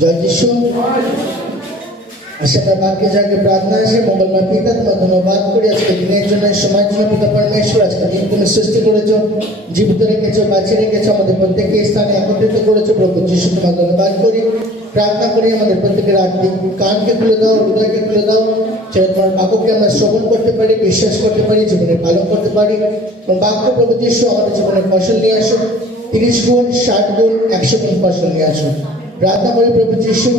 जय यीशु। আশা বাক্যে যাকে প্রার্থনা আছে মঙ্গলময় পিতা তোমার ধন্যবাদ করি আজকে দিনের জন্য সময়ের জন্য পিতা পরমেশ্বর আজকে দিন তুমি সৃষ্টি করেছো, জীবিত রেখেছো, বাঁচিয়ে রেখেছো, আমাদের প্রত্যেককে স্থানে একত্রিত করেছো। প্রভু যিশু তোমার ধন্যবাদ করি, প্রার্থনা করি আমাদের প্রত্যেকের আত্মিক কানকে খুলে দাও, হৃদয়কে খুলে দাও, যেন তোমার বাক্যকে আমরা শ্রবণ করতে পারি, বিশ্বাস করতে পারি, জীবনে পালন করতে পারি। এবং বাক্য প্রভু যিশু আমাদের জীবনে ফসল নিয়ে আসো, 30 গুণ, 60 গুণ, 100 গুণ ফসল নিয়ে আসো। প্রার্থনা করি প্রভু যিশু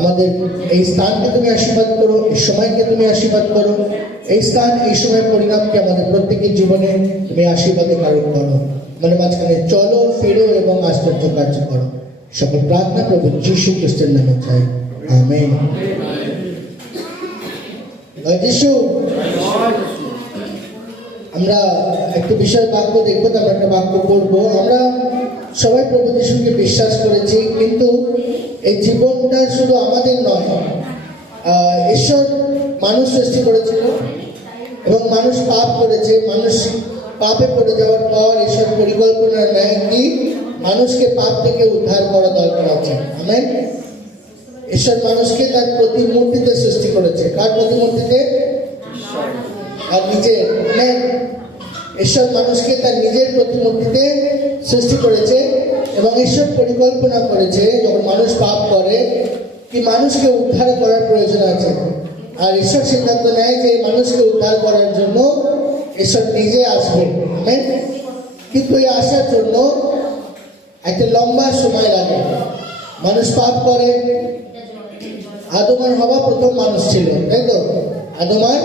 আমাদের এই স্থানকে তুমি আশীর্বাদ করো, এই সময়কে তুমি আশীর্বাদ করো, এই স্থান এই সময়ের পরিণামকে আমাদের প্রত্যেকের জীবনে তুমি আশীর্বাদে কারণ করো। মানে মাঝখানে চলো, ফেরো এবং আশ্চর্য কার্য করো। সকল প্রার্থনা প্রভু যিশু খ্রিস্টের নামে চাই, আমেন। যিশু, আমরা একটু বিষয় বাক্য দেখবো, তারপর একটা বাক্য পড়বো। আমরা সবাই প্রভু যিশুকে বিশ্বাস করেছি, কিন্তু এই জীবনটা শুধু আমাদের নয়। ঈশ্বর মানুষ সৃষ্টি করেছিল এবং মানুষ পাপ করেছে। মানুষ পাপে পড়ে যাওয়ার পর ঈশ্বর পরিকল্পনা নেয় কি মানুষকে পাপ থেকে উদ্ধার করা দরকার আছে। আমেন। ঈশ্বর মানুষকে তার প্রতিমূর্তিতে সৃষ্টি করেছে। কার প্রতিমূর্তিতে? আর নিজের। ঈশ্বর মানুষকে তার নিজের প্রতিমূর্তিতে সৃষ্টি করেছে এবং ঈশ্বর পরিকল্পনা করেছে যখন মানুষ পাপ করে কি মানুষকে উদ্ধার করার প্রয়োজন আছে। আর ঈশ্বর সিদ্ধান্ত নেয় যে মানুষকে উদ্ধার করার জন্য ঈশ্বর নিজে আসবে। কিন্তু এই আসার জন্য একটা লম্বা সময় লাগে। মানুষ পাপ করে। আদম আর হাওয়া প্রথম মানুষ ছিল, তাই তো? আদম আর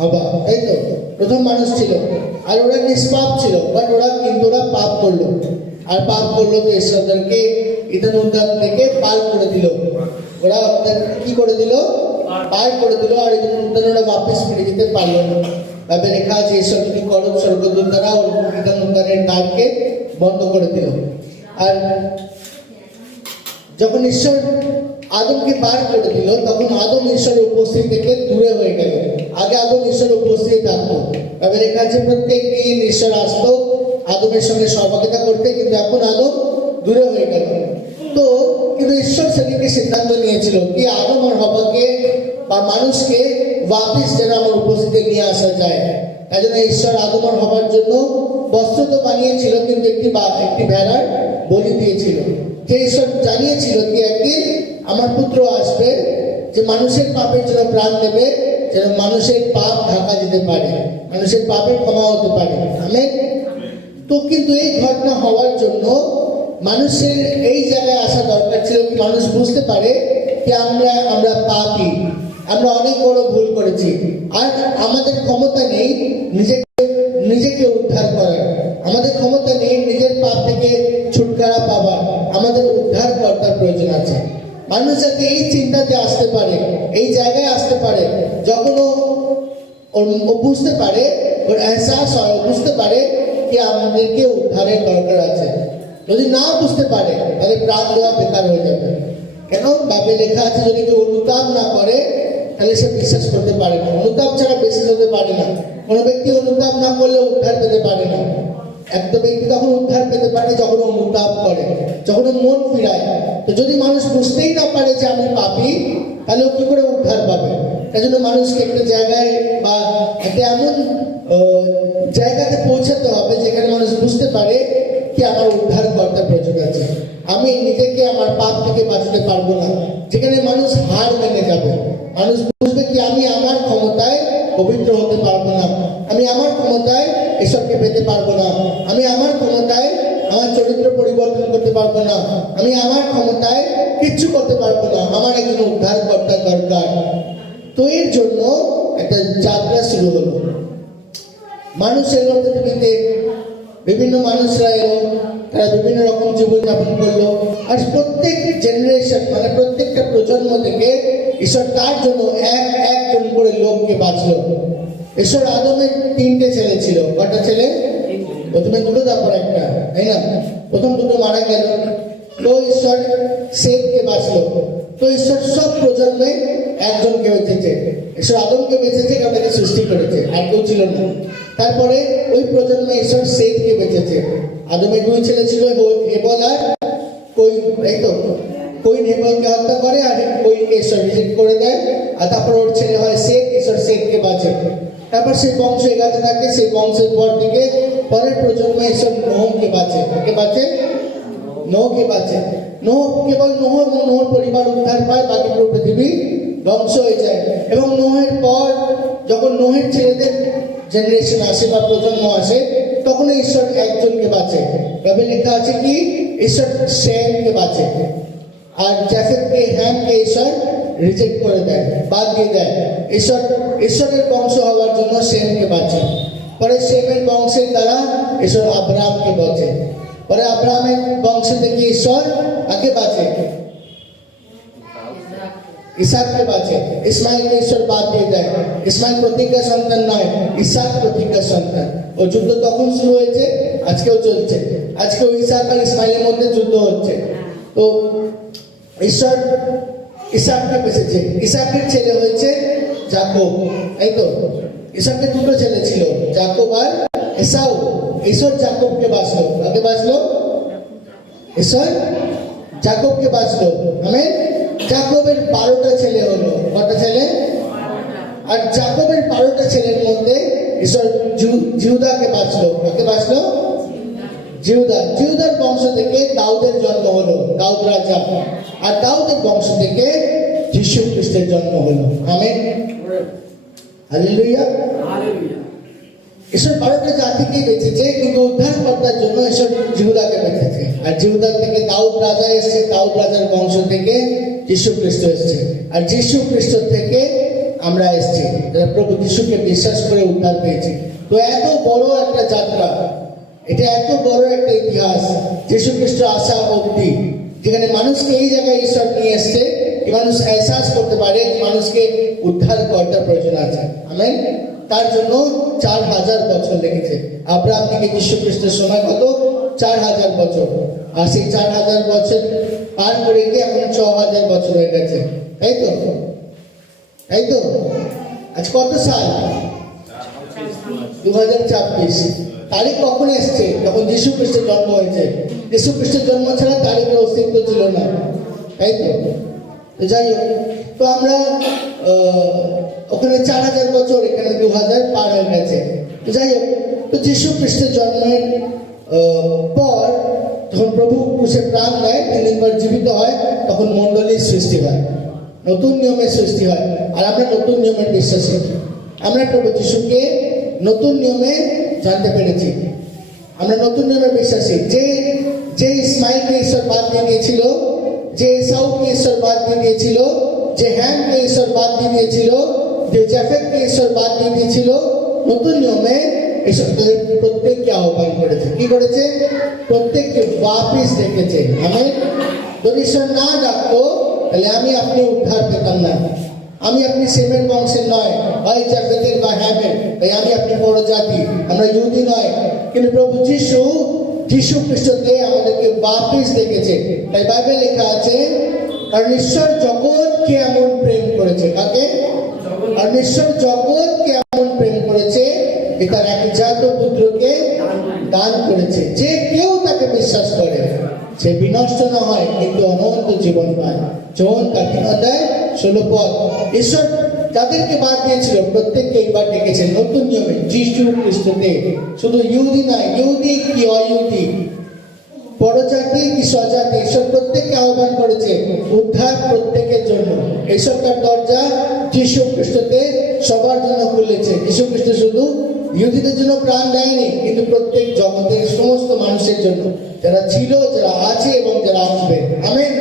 হাওয়া, তাই তো? প্রথম মানুষ ছিল। আর ওরা নিষ্পাপ ছিল, বাট ওরা পাপ করলো। আর পাপ করলো তো ঈশ্বরদেরকে ইদান উদ্যান থেকে পার করে দিল। ওরা কি করে দিল? পার করে দিল। আর ইদান উদ্যান ওরা বাপিস ফিরে যেতে পারলো না। তবে লেখা আছে ঈশ্বর কি করো, স্বর্গদূত দ্বারা ইদান উদ্যানের দ্বারকে বন্ধ করে দিল। আর যখন ঈশ্বর আদমকে বার করে দিল তখন আদম ঈশ্বরের উপস্থিতি থেকে দূরে হয়ে গেল। আগে আদম ঈশ্বরের উপস্থিতি থাকতো। তবে লেখা আছে প্রত্যেক দিন ঈশ্বর আসতো আদমের সঙ্গে সহভাগিতা করতে, কিন্তু এখন আদম দূরে হয়ে গেল। তো কিন্তু ঈশ্বর সেদিকে সিদ্ধান্ত নিয়েছিল কি আদম আর হাওয়াকে বা মানুষকে ওয়াপিস যেন আমার উপস্থিতি নিয়ে আসা যায়। তাই জন্য ঈশ্বর আদম আর হাওয়ার জন্য বস্ত্র তো বানিয়েছিল, কিন্তু একটি ভেড়ার বলি দিয়েছিল। যে ঈশ্বর জানিয়েছিল কি একদিন আমার পুত্র আসবে যে মানুষের পাপের জন্য প্রাণ দেবে, যেন মানুষের পাপ ঢাকা যেতে পারে, মানুষের পাপের ক্ষমা হতে পারে। আমেন। তো কিন্তু এই ঘটনা হওয়ার জন্য মানুষের এই জায়গায় আসা দরকার ছিল কি মানুষ বুঝতে পারে কি আমরা পাপী, আমরা অনেক বড় ভুল করেছি। আর আমাদের ক্ষমতা নেই নিজেকে উদ্ধার করার, আমাদের ক্ষমতা নেই নিজের পাপ থেকে ছুটকারা পাবার। আমাদের উদ্ধার কর্তার প্রয়োজন আছে। মানুষ যাতে এই চিন্তাতে আসতে পারে, এই জায়গায় আসতে পারে, যখন ও বুঝতে পারে, ওর এহসাস হয়, বুঝতে পারে কি আমাদেরকে উদ্ধারের দরকার আছে। যদি না বুঝতে পারে তাহলে প্রাণ দেওয়া বেকার হয়ে যাবে। কেন? বাইবেলে লেখা আছে যদি কেউ অনুতাপ না করে তাহলে সে বিশ্বাস করতে পারে না। অনুতাপ ছাড়া বিশ্বাস হতে পারে না। কোনো ব্যক্তি অনুতাপ না করলে উদ্ধার পেতে পারে না। একটা ব্যক্তি তখন উদ্ধার পেতে পারে যখন অনুতাপ করে, যখন মন ফিরায়। তো যদি মানুষ বুঝতেই না পারে যে আমি পাপী, তাহলে ও কি করে উদ্ধার পাবে? তাই জন্য মানুষকে একটা জায়গায় বা একটা এমন জায়গাতে পৌঁছাতে হবে যেখানে মানুষ বুঝতে পারে কি আমার উদ্ধার কর্তার প্রয়োজন আছে। আমি নিজেকে আমার পাপ থেকে বাঁচাতে পারবো না। যেখানে মানুষ হার মেনে যাবে, মানুষ বুঝবে কি আমি আমার ক্ষমতায় পবিত্র হতে পারবো না, আমি আমার ক্ষমতায় ঈশ্বরকে পেতে পারবো না, আমি আমার ক্ষমতায় আমার চরিত্র পরিবর্তন করতে পারবো না, আমি আমার ক্ষমতায় কিচ্ছু করতে পারবো না, আমার একজন উদ্ধার কর্তার দরকার। তো এর জন্য একটা যাত্রা শুরু হলো। মানুষ এলো পৃথিবীতে, বিভিন্ন মানুষরা এলো, তারা বিভিন্ন রকম জীবনযাপন করলো। আর প্রত্যেক জেনারেশন মানে প্রত্যেকটা প্রজন্ম থেকে ঈশ্বর তার জন্য একজন করে লোককে বাঁচলো। ঈশ্বর আদমের 3টে ছেলে ছিল। কটা ছেলে? প্রথমে 2, তারপর 1, তাই না? প্রথম 2 মারা গেল। তো ঈশ্বর সেতকে বাঁচলো। তো ঈশ্বর সব প্রজন্মে একজনকে বেঁচেছে। ঈশ্বর আদমকে বেঁচেছে কারণ তাকে সৃষ্টি করেছে, আর কেউ ছিল না। তারপরে ওই প্রজন্মে ঈশ্বর সেতকে বেঁচেছে। আদমের 2 ছেলে ছিল, হেবল আর কই, তাই তো? কইন হেবলকে হত্যা করে আর কইনকে ঈশ্বর রিজেক্ট করে দেয়, আর তারপর ওর ছেলে হয় সেত, ঈশ্বর সেতকে বাঁচে। তারপর সেই বংশ এগাতে থাকে, সেই বংশের পর থেকে পরের প্রজন্মে ঈশ্বর নোহকে বাঁচে। কে বাঁচে? নোহকে বাঁচে। নোহ, কেবল নোহর পরিবার উদ্ধার পায়, বাকি পুরো পৃথিবী ধ্বংস হয়ে যায়। এবং নোহের পর যখন নোহের ছেলেদের জেনারেশন আসে বা প্রজন্ম আসে, তখন ঈশ্বর একজনকে বাঁচে। তবে লেখা আছে কি ঈশ্বর শ্যামকে বাঁচে, আর জাফেতকে হ্যামকে ঈশ্বর রিজেক্ট করে দেয়, বাদ দিয়ে দেয়। ঈশ্বরের বংশ হওয়ার জন্য শ্যামকে বাঁচে। পরে শ্যামের বংশের দ্বারা ঈশ্বর আব্রাহামকে বাঁচে। পরে আব্রাহামের বংশ থেকে ঈশ্বর আগে বাঁচে, ইসাককে বাঁচে। ইসমাইলকে ঈশ্বর বাদ দিয়ে দেয়। ইসমাইল প্রতিজ্ঞা সন্তান নয়, ইসাক প্রতিজ্ঞা সন্তান। ও যুদ্ধ তখন শুরু হয়েছে, আজকেও চলছে। আজকেও ইসাক আর ইসমাইলের মধ্যে যুদ্ধ হচ্ছে। তো ঈশ্বর ইসাককে বেঁচেছে। ইসাকের ছেলে হয়েছে যাকব, তাই তো? ইসাকের দুটো ছেলে ছিল, যাকব আর এসাউ। ঈশ্বর যাকবকে বাঁচলো। কাকে বাঁচলো? ঈশ্বর যাকবকে বাঁচলো। আমেন। যাকবের 12টা ছেলে হলো। কটা ছেলে? আর যাকবের 12টা ছেলের মধ্যে ঈশ্বর জিহুদাকে বাঁচলো। কাকে বাঁচলো? জিহুদার বংশ থেকে দাউদের জন্ম হলো, দাউদ রাজা। আর দাউদের বংশ থেকে যীশু খ্রিস্টের জন্ম হলো। Amen, hallelujah. ঈশ্বর 12টা জাতিকে বেঁচেছে, কিন্তু উদ্ধার করার জন্য ঈশ্বর জিহুদাকে বেঁচেছে। আর জিহুদার থেকে দাউদ রাজা এসেছে, দাউদ রাজার বংশ থেকে যীশু খ্রিস্ট এসেছে। আর যীশু খ্রিস্ট থেকে আমরা এসেছি, যারা প্রভু যীশুকে বিশ্বাস করে উদ্ধার পেয়েছি। তো এত বড় একটা যাত্রা, এটা এত বড় একটা ইতিহাস, যীশু খ্রিস্ট আসা অবধি, যেখানে মানুষকে এই জায়গায় ঈশ্বর নিয়ে এসছে, মানুষ এহসাস করতে পারে মানুষকে উদ্ধার করার প্রয়োজন আছে। আমেন। তার জন্য 4000 বছর লেগেছে। আব্রাহাম থেকে যীশু খ্রিস্টের সময় কত? 4000 বছর। আর সেই 4000 বছর পার করে গিয়ে এখন 6000 বছর হয়ে গেছে, তাই তো? তাই তো? আজ কত সাল? 2024। তারিখ কখন এসছে? তখন যীশু খ্রিস্টের জন্ম হয়েছে। যীশু খ্রিস্টের জন্ম ছাড়া তারিখের অস্তিত্ব ছিল না, তাই তো? যাই হোক, তো আমরা ওখানে 4000 বছর, এখানে 2000 পার হয়ে গেছে। যাই হোক, তো যীশু খ্রিস্টের জন্মের পর যখন প্রভু ক্রুশে প্রাণ দেয়, 3 দিন পর জীবিত হয়, তখন মণ্ডলীর সৃষ্টি হয়, নতুন নিয়মের সৃষ্টি হয়। আর আমরা নতুন নিয়মের বিশ্বাসী। আমরা প্রভু যীশুকে নতুন নিয়মে জানতে পেরেছি। আমরা নতুন নিয়মের বিশ্বাসী। যে ইসমাইলকে ঈশ্বর বাদ দিয়ে দিয়েছিল, যে এসাউকে ঈশ্বর বাদ দিয়ে দিয়েছিল, যে হ্যামকে ঈশ্বর বাদ দিয়ে দিয়েছিল, যে জাফেতকে ঈশ্বর বাদ দিয়ে দিয়েছিল, নতুন নিয়মে ঈশ্বর তাদের প্রত্যেককে আহ্বান করেছে। কি করেছে? প্রত্যেককে ওয়াপিস ডেকেছে। আমি যদি ঈশ্বর না ডাকতো, তাহলে আমি আপনি উদ্ধার পেতাম না। আমি আপনি সেমের বংশের নয়, হয় জাফেতের বা হ্যামের, তাই আমি আপনি বড় জাতি, আমরা ইহুদি নয়। কিন্তু প্রভু যীশু খ্রিস্টতে আমাদেরকে ওয়াপিস ডেকেছে। তাই বাইবেল লেখা আছে, কারণ ঈশ্বর জগৎকে এমন প্রেম করেছে। কাকে? আর ঈশ্বর জগৎকে এমন প্রেম করেছে, তার একজাত পুত্রকে দান করেছে, যে কেউ তাকে বিশ্বাস করে সে বিনষ্ট না হয়, কিন্তু অনন্ত জীবন পায়। যোহন 3:16। ঈশ্বর যাদেরকে বাদ দিয়েছিল প্রত্যেককে একবার ডেকেছেন নতুন নিয়মে যীশু খ্রিস্টতে। শুধু ইহুদি নয়, ইহুদি কি অইহুদি, বড় জাতি কি স্বজাতি, ঈশ্বর প্রত্যেককে আহ্বান করেছে উদ্ধার প্রত্যেকের জন্য। ঈশ্বর তার দরজা যীশু খ্রিস্টতে সবার জন্য খুলেছে। যীশু খ্রিস্ট শুধু ইহুদিদের জন্য প্রাণ দেয়নি, কিন্তু প্রত্যেক জগতের সমস্ত মানুষের জন্য, যারা ছিল, যারা আছে এবং যারা আসবে। আমেন।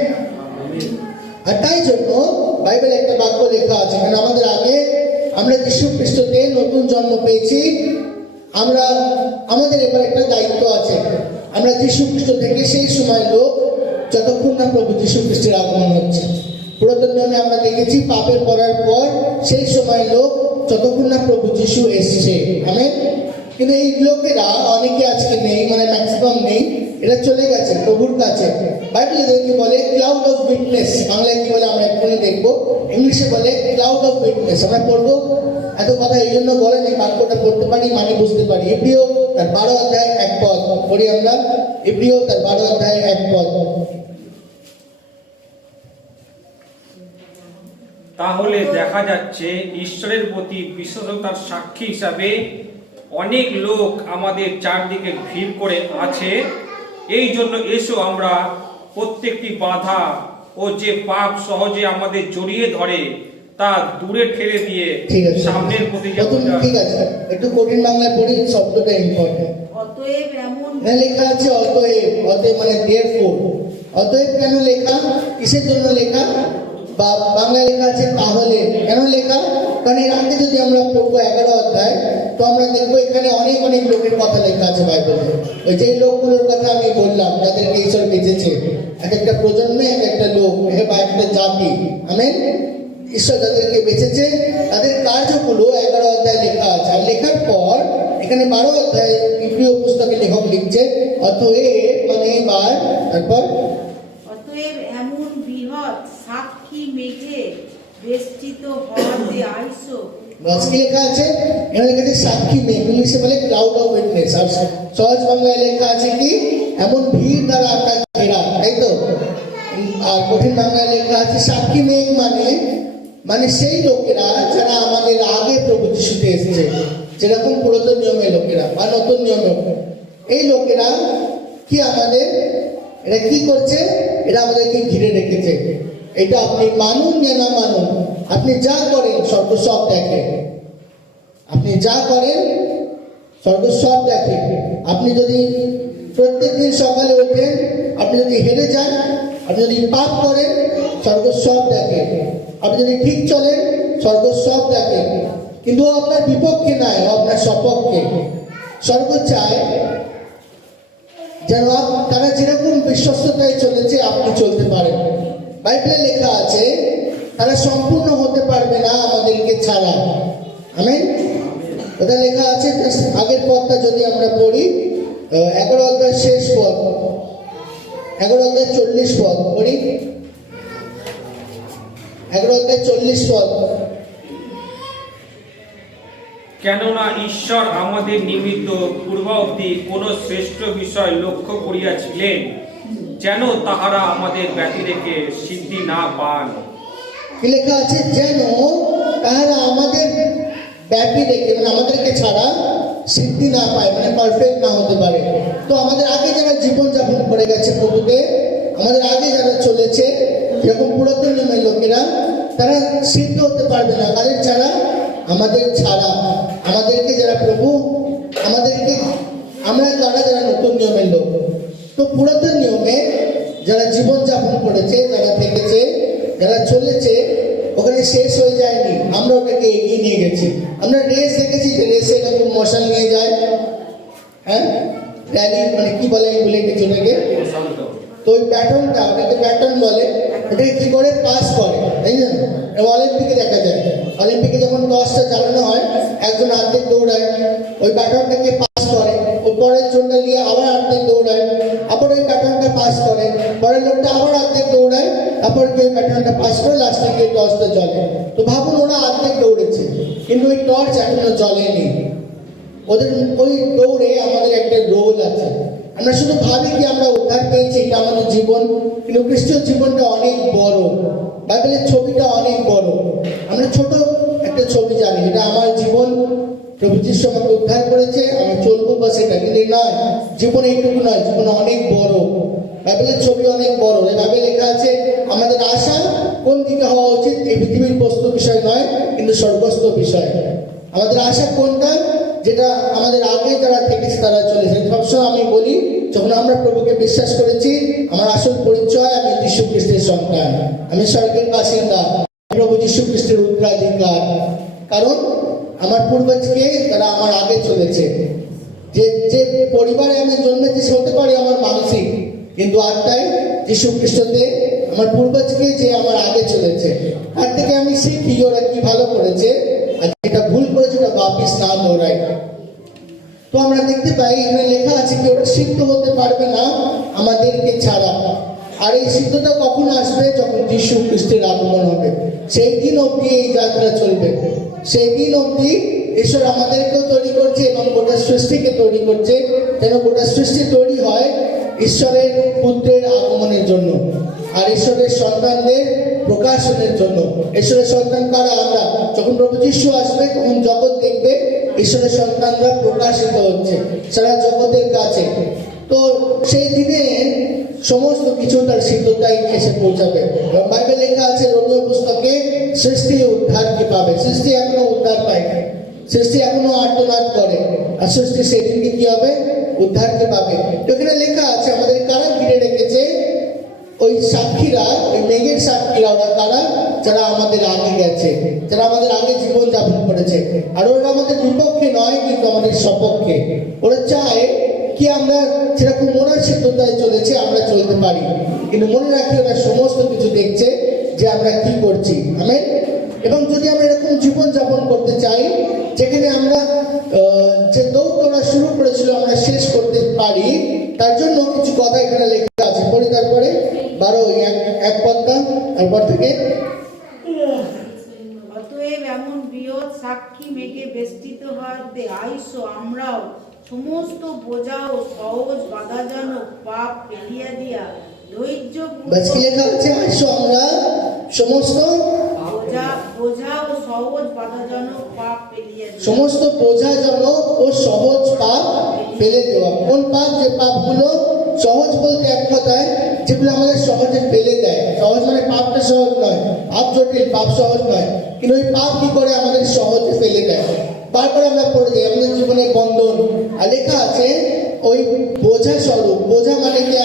আর তাই জন্য বাইবেলে একটা বাক্য লেখা আছে, কারণ আমাদের আগে আমরা যীশু খ্রিস্টতে নতুন জন্ম পেয়েছি। আমাদের এবার একটা দায়িত্ব আছে। আমরা যীশু খ্রিস্ট থেকে সেই সময় লোক, যতক্ষণ না প্রভু যীশু খ্রিস্টের আগমন হচ্ছে। পুরাতন নিয়মে আমরা দেখেছি পাপের করার পর সেই সময় লোক, যতক্ষণ না প্রভু যীশু এসছে। আমেন। কিন্তু এই লোকেরা অনেকে আজকে নেই, মানে ম্যাক্সিমাম নেই, এরা চলে গেছে প্রভুর কাছে। বাইবেলে কি বলে? Cloud of witness. বাংলায় কি বলে আমরা এক্ষুনি দেখবো। ইংলিশে বলে ক্লাউড অফ উইটনেস। আমরা পড়বো, এত কথা এই জন্য বলেন, এই বাক্যটা পড়তে পারি, মানে বুঝতে পারি। ইব্রিয় তার 12 অধ্যায় 1 পদ পড়ি আমরা। ইব্রিয় তার 12 অধ্যায় 1 পদ। তাহলে দেখা যাচ্ছে ঈশ্বরের প্রতি বিশ্বস্ততার সাক্ষী হিসাবে অনেক লোক আমাদের চারদিকে ভিড় করে আছে। এই জন্য এসো আমরা প্রত্যেকটি বাধা ও যে পাপ সহজে আমাদের জড়িয়ে ধরে তা দূরে ঠেলে দিয়ে ঠিক আছে, সামনের প্রতি ঠিক আছে, একটু কঠিন বাংলায় পড়ি, শব্দটা ইম্পর্টেন্ট। অতএব এমন লেখা আছে অতএব, অতএব মানে therefore। অতএব কেন লেখা, কিসের জন্য লেখা? বা বাংলায় লেখা আছে তাহলে। কেন লেখা? কারণ এর আগে যদি আমরা পড়বো 11 অধ্যায়, তো আমরা দেখবো এখানে অনেক অনেক লোকের কথা লেখা আছে বাইবেলে। ওই যে লোকগুলোর কথা আমি বললাম, যাদেরকে ঈশ্বর বেঁচেছে, এক একটা প্রজন্মে এক একটা লোক বা একটা জাতি, আমেন। ঈশ্বর যাদেরকে বেঁচেছে তাদের কার্যগুলো 11 অধ্যায় লেখা আছে। আর লেখার পর এখানে 12 অধ্যায় ইব্রিয় পুস্তকের লেখক লিখছে অতএব মানে এবার, তারপর অতএব এমন বৃহৎ সাক্ষী মেঘে বেষ্টিত হওয়াতে আইসো। কি লেখা আছে? এখানে লেখা আছে সাক্ষী মেঘ, ইংলিশে বলে ক্লাউড অফ উইটনেস। আর সহজ বাংলায় লেখা আছে কি এমন ভিড় দ্বারা আকাশ ঘেরা, তাই তো? আর কঠিন বাংলায় লেখা আছে সাক্ষী মেঘ মানে মানে সেই লোকেরা যারা আমাদের আগে প্রভু যিশুতে এসেছে, যেরকম পুরাতন নিয়মের লোকেরা বা নতুন নিয়মের এই লোকেরা কি আমাদের এরা কি করছে? এরা আমাদেরকে ঘিরে রেখেছে। এটা আপনি মানুন या না মানুন, আপনি যা করেন স্বর্গ সব দেখে। আপনি যা করেন স্বর্গ সব দেখে। আপনি যদি প্রত্যেক দিন সকালে ওঠেন, আপনি যদি হেরে যান, আপনি যদি পাপ করেন, স্বর্গ সব দেখে। আপনি যদি ঠিক চলেন, স্বর্গ সব দেখে। কিন্তু আপনার বিপক্ষে নয়, আপনার সপক্ষে। স্বর্গ চায় যেন তারা যেরকম বিশ্বস্ততায় চলেছে আপনি চলতে পারেন। বাইবেলে লেখা আছে তারা সম্পূর্ণ হতে পারবে না আমাদেরকে ছাড়া। আমেন। ওটা লেখা আছে। আগের পদটা যদি আমরা পড়ি, 11 অধ্যায় শেষ পদ, 11 অধ্যায় 40 পদ পড়ি। 11 অধ্যায় 40 পদ। কেননা ঈশ্বর আমাদের নিমিত্ত পূর্বাবধি কোন শ্রেষ্ঠ বিষয় লক্ষ্য করিয়াছিলেন, যেন তাহারা আমাদের ব্যতিরেকে সিদ্ধি না পান। কি লেখা আছে? যেন তাহারা আমাদের ব্যাপী রেখে মানে আমাদেরকে ছাড়া সিদ্ধি না পায়, মানে পারফেক্ট না হতে পারে। তো আমাদের আগে যারা জীবনযাপন করে গেছে প্রভুতে, আমাদের আগে যারা চলেছে যেরকম পুরাতন নিয়মের লোকেরা, তারা সিদ্ধ হতে পারবে না কাদের ছাড়া? আমাদের ছাড়া। আমাদেরকে যারা প্রভু আমাদেরকে, আমরা তারা যারা নতুন নিয়মের লোক। তো পুরাতন নিয়মে যারা জীবনযাপন করেছে, যারা থেকেছে, যারা চলেছে, ওখানে শেষ হয়ে যায়নি, আমরা ওটাকে এগিয়ে নিয়ে গেছি। আমরা রেস দেখেছি যে রেসে এরকম মশাল নিয়ে যায়, হ্যাঁ, র্যালি মানে কি বলে আমি ভুলে গেছি ওটাকে। তো ওই প্যাটার্নটা, ওটাকে প্যাটার্ন বলে, ওটাকে কি করে পাস করে, তাই না? অলিম্পিকে দেখা যায়, অলিম্পিকে যখন টসটা চালানো হয়, একজন অর্ধেক দৌড়ায়, ওই প্যাটার্নটাকে পাস করে, ওই পরের জনটা নিয়ে আবার অর্ধেক দৌড়ায়, আবার ওই প্যাটার্নটা পাস করে, পরের লোকটা আবার অর্ধেক দৌড়ায়, তারপর ওই প্যাটার্নটা পাস করে লাস্টে গিয়ে টসটা জ্বলে। তো ভাবুন ওরা অর্ধেক দৌড়েছে, কিন্তু ওই টর্চ এখনো জ্বলেনি। ওদের ওই দৌড়ে আমাদের একটা রোল আছে। আমরা শুধু ভাবি কি আমরা উদ্ধার পেয়েছি, এটা আমাদের জীবন, কিন্তু খ্রিস্টীয় জীবনটা অনেক বড়, বাইবেলের ছবিটা অনেক বড়। আমরা ছোট একটা ছবি জানি, এটা আমার জীবন, প্রভু যিশু আমাকে উদ্ধার করেছে, আমি চলবো বা সেটা, কিন্তু নয়, জীবন এইটুকু নয়, জীবন অনেক বড়। বাইবেলের ছবি অনেক বড়। এভাবে লেখা আছে আমাদের আশা কোন দিকে হওয়া উচিত? এই পৃথিবীর বস্তু বিষয় নয়, কিন্তু স্বর্গস্থ বিষয়। আমাদের আশা কোনটা? যেটা আমাদের আগে যারা থেকেছে তারা চলেছে। সবসময় আমি বলি, যখন আমরা প্রভুকে বিশ্বাস করেছি, আমার আসল পরিচয় আমি যীশু খ্রিস্টের সন্তান, আমি স্বর্গের বাসিন্দা, প্রভু যীশু খ্রিস্টের উত্তরাধিকার। কারণ আমার পূর্বজকে তারা আমার আগে চলেছে। যে যে পরিবারে আমি জন্মেছি সে হতে পারে আমার মানসিক, কিন্তু আত্মায় যীশু খ্রিস্টতে আমার পূর্বজকে যে আমার আগে চলেছে, তার থেকে আমি শিখি ওরা কি ভালো করেছে, আর যেটা ভুল করেছে ওটা বাপিস না দৌড়ায়। তো আমরা দেখতে পাই এখানে লেখা আছে কি ওরা সিদ্ধ হতে পারবে না আমাদেরকে ছাড়া। আর এই সিদ্ধতা কখন আসবে? যখন যীশু খ্রিস্টের আগমন হবে। সেই দিন অবধি এই যাত্রা চলবে। সেই দিন অবধি ঈশ্বর আমাদেরকেও তৈরি করছে এবং গোটা সৃষ্টিকে তৈরি করছে, যেন গোটা সৃষ্টি তৈরি হয় ঈশ্বরের পুত্রের আগমনের জন্য। আর ঈশ্বরের সন্তানদের প্রকাশনের জন্য। ঈশ্বরের সন্তান কারা? আমরা। যখন প্রভু যিশু আসবে তখন জগৎ দেখবে ঈশ্বরের সন্তানরা প্রকাশিত হচ্ছে সারা জগতের কাছে। তো সেই দিনে সমস্ত কিছু তার সিদ্ধতায় এসে পৌঁছাবে। এবং বাইবেল লেখা আছে রোমীয় পুস্তকে, সৃষ্টি উদ্ধারকে পাবে। সৃষ্টি এখনো উদ্ধার পায়নি, সৃষ্টি এখনো আর্তনাদ করে, আর সৃষ্টি সেদিনকে কি হবে? উদ্ধারকে পাবে। তো এখানে লেখা আছে আমাদের কারা ঘিরে রেখেছে? ওই সাক্ষীরা, ওই মেঘের সাক্ষীরা। ওরা কারা? যারা আমাদের আগে গেছে, যারা আমাদের আগে জীবন যাপন করেছে। আর ওরা আমাদের বিপক্ষে নয়, কিন্তু আমাদের সপক্ষে। ওরা চায় কি আমরা সেরকম ওনার সিদ্ধতায় চলেছে আমরা চলতে পারি, কিন্তু মনে রাখি ওরা সমস্ত কিছু দেখছে যে আমরা কি করছি। আমেন। এবং যদি আমরা এরকম জীবন যাপন করতে চাই যেখানে আমরা যে দৌড়টা শুরু করেছিল আমরা শেষ করতে পারি, তার জন্য কিছু কথা এখানে লেখা আছে। পড়ি তারপরে 12 এক পদটা, তারপর থেকে অতএব এমন বৃহৎ সাক্ষী মেঘে বেষ্টিত হতে আইসো আমরাও সমস্ত বোঝা ও সহজ বাধাজনক পাপ ফেলিয়া দিয়া ধৈর্য বাস কি লেখা আছে? আইসো আমরা সমস্ত বোঝা ও সহজ বাধাজনক পাপ ফেলিয়া দিয়া। সমস্ত বোঝাজনক ও সহজ পাপ ফেলে দেওয়া। কোন পাপ? যে পাপগুলো সহজ বলতে এক কথায় যেগুলো আমাদের সহজে ফেলে দেয়। সহজ মানে পাপটা সহজ নয়, পাপ জটিল, পাপ সহজ নয়, কিন্তু ওই পাপ কি করে আমাদের সহজে ফেলে দেয়, তারপরে আমরা পড়ে যাই আমাদের জীবনে বন্ধন। আর লেখা আছে ওই বোঝা স্বরূপ। বোঝা মানে কি?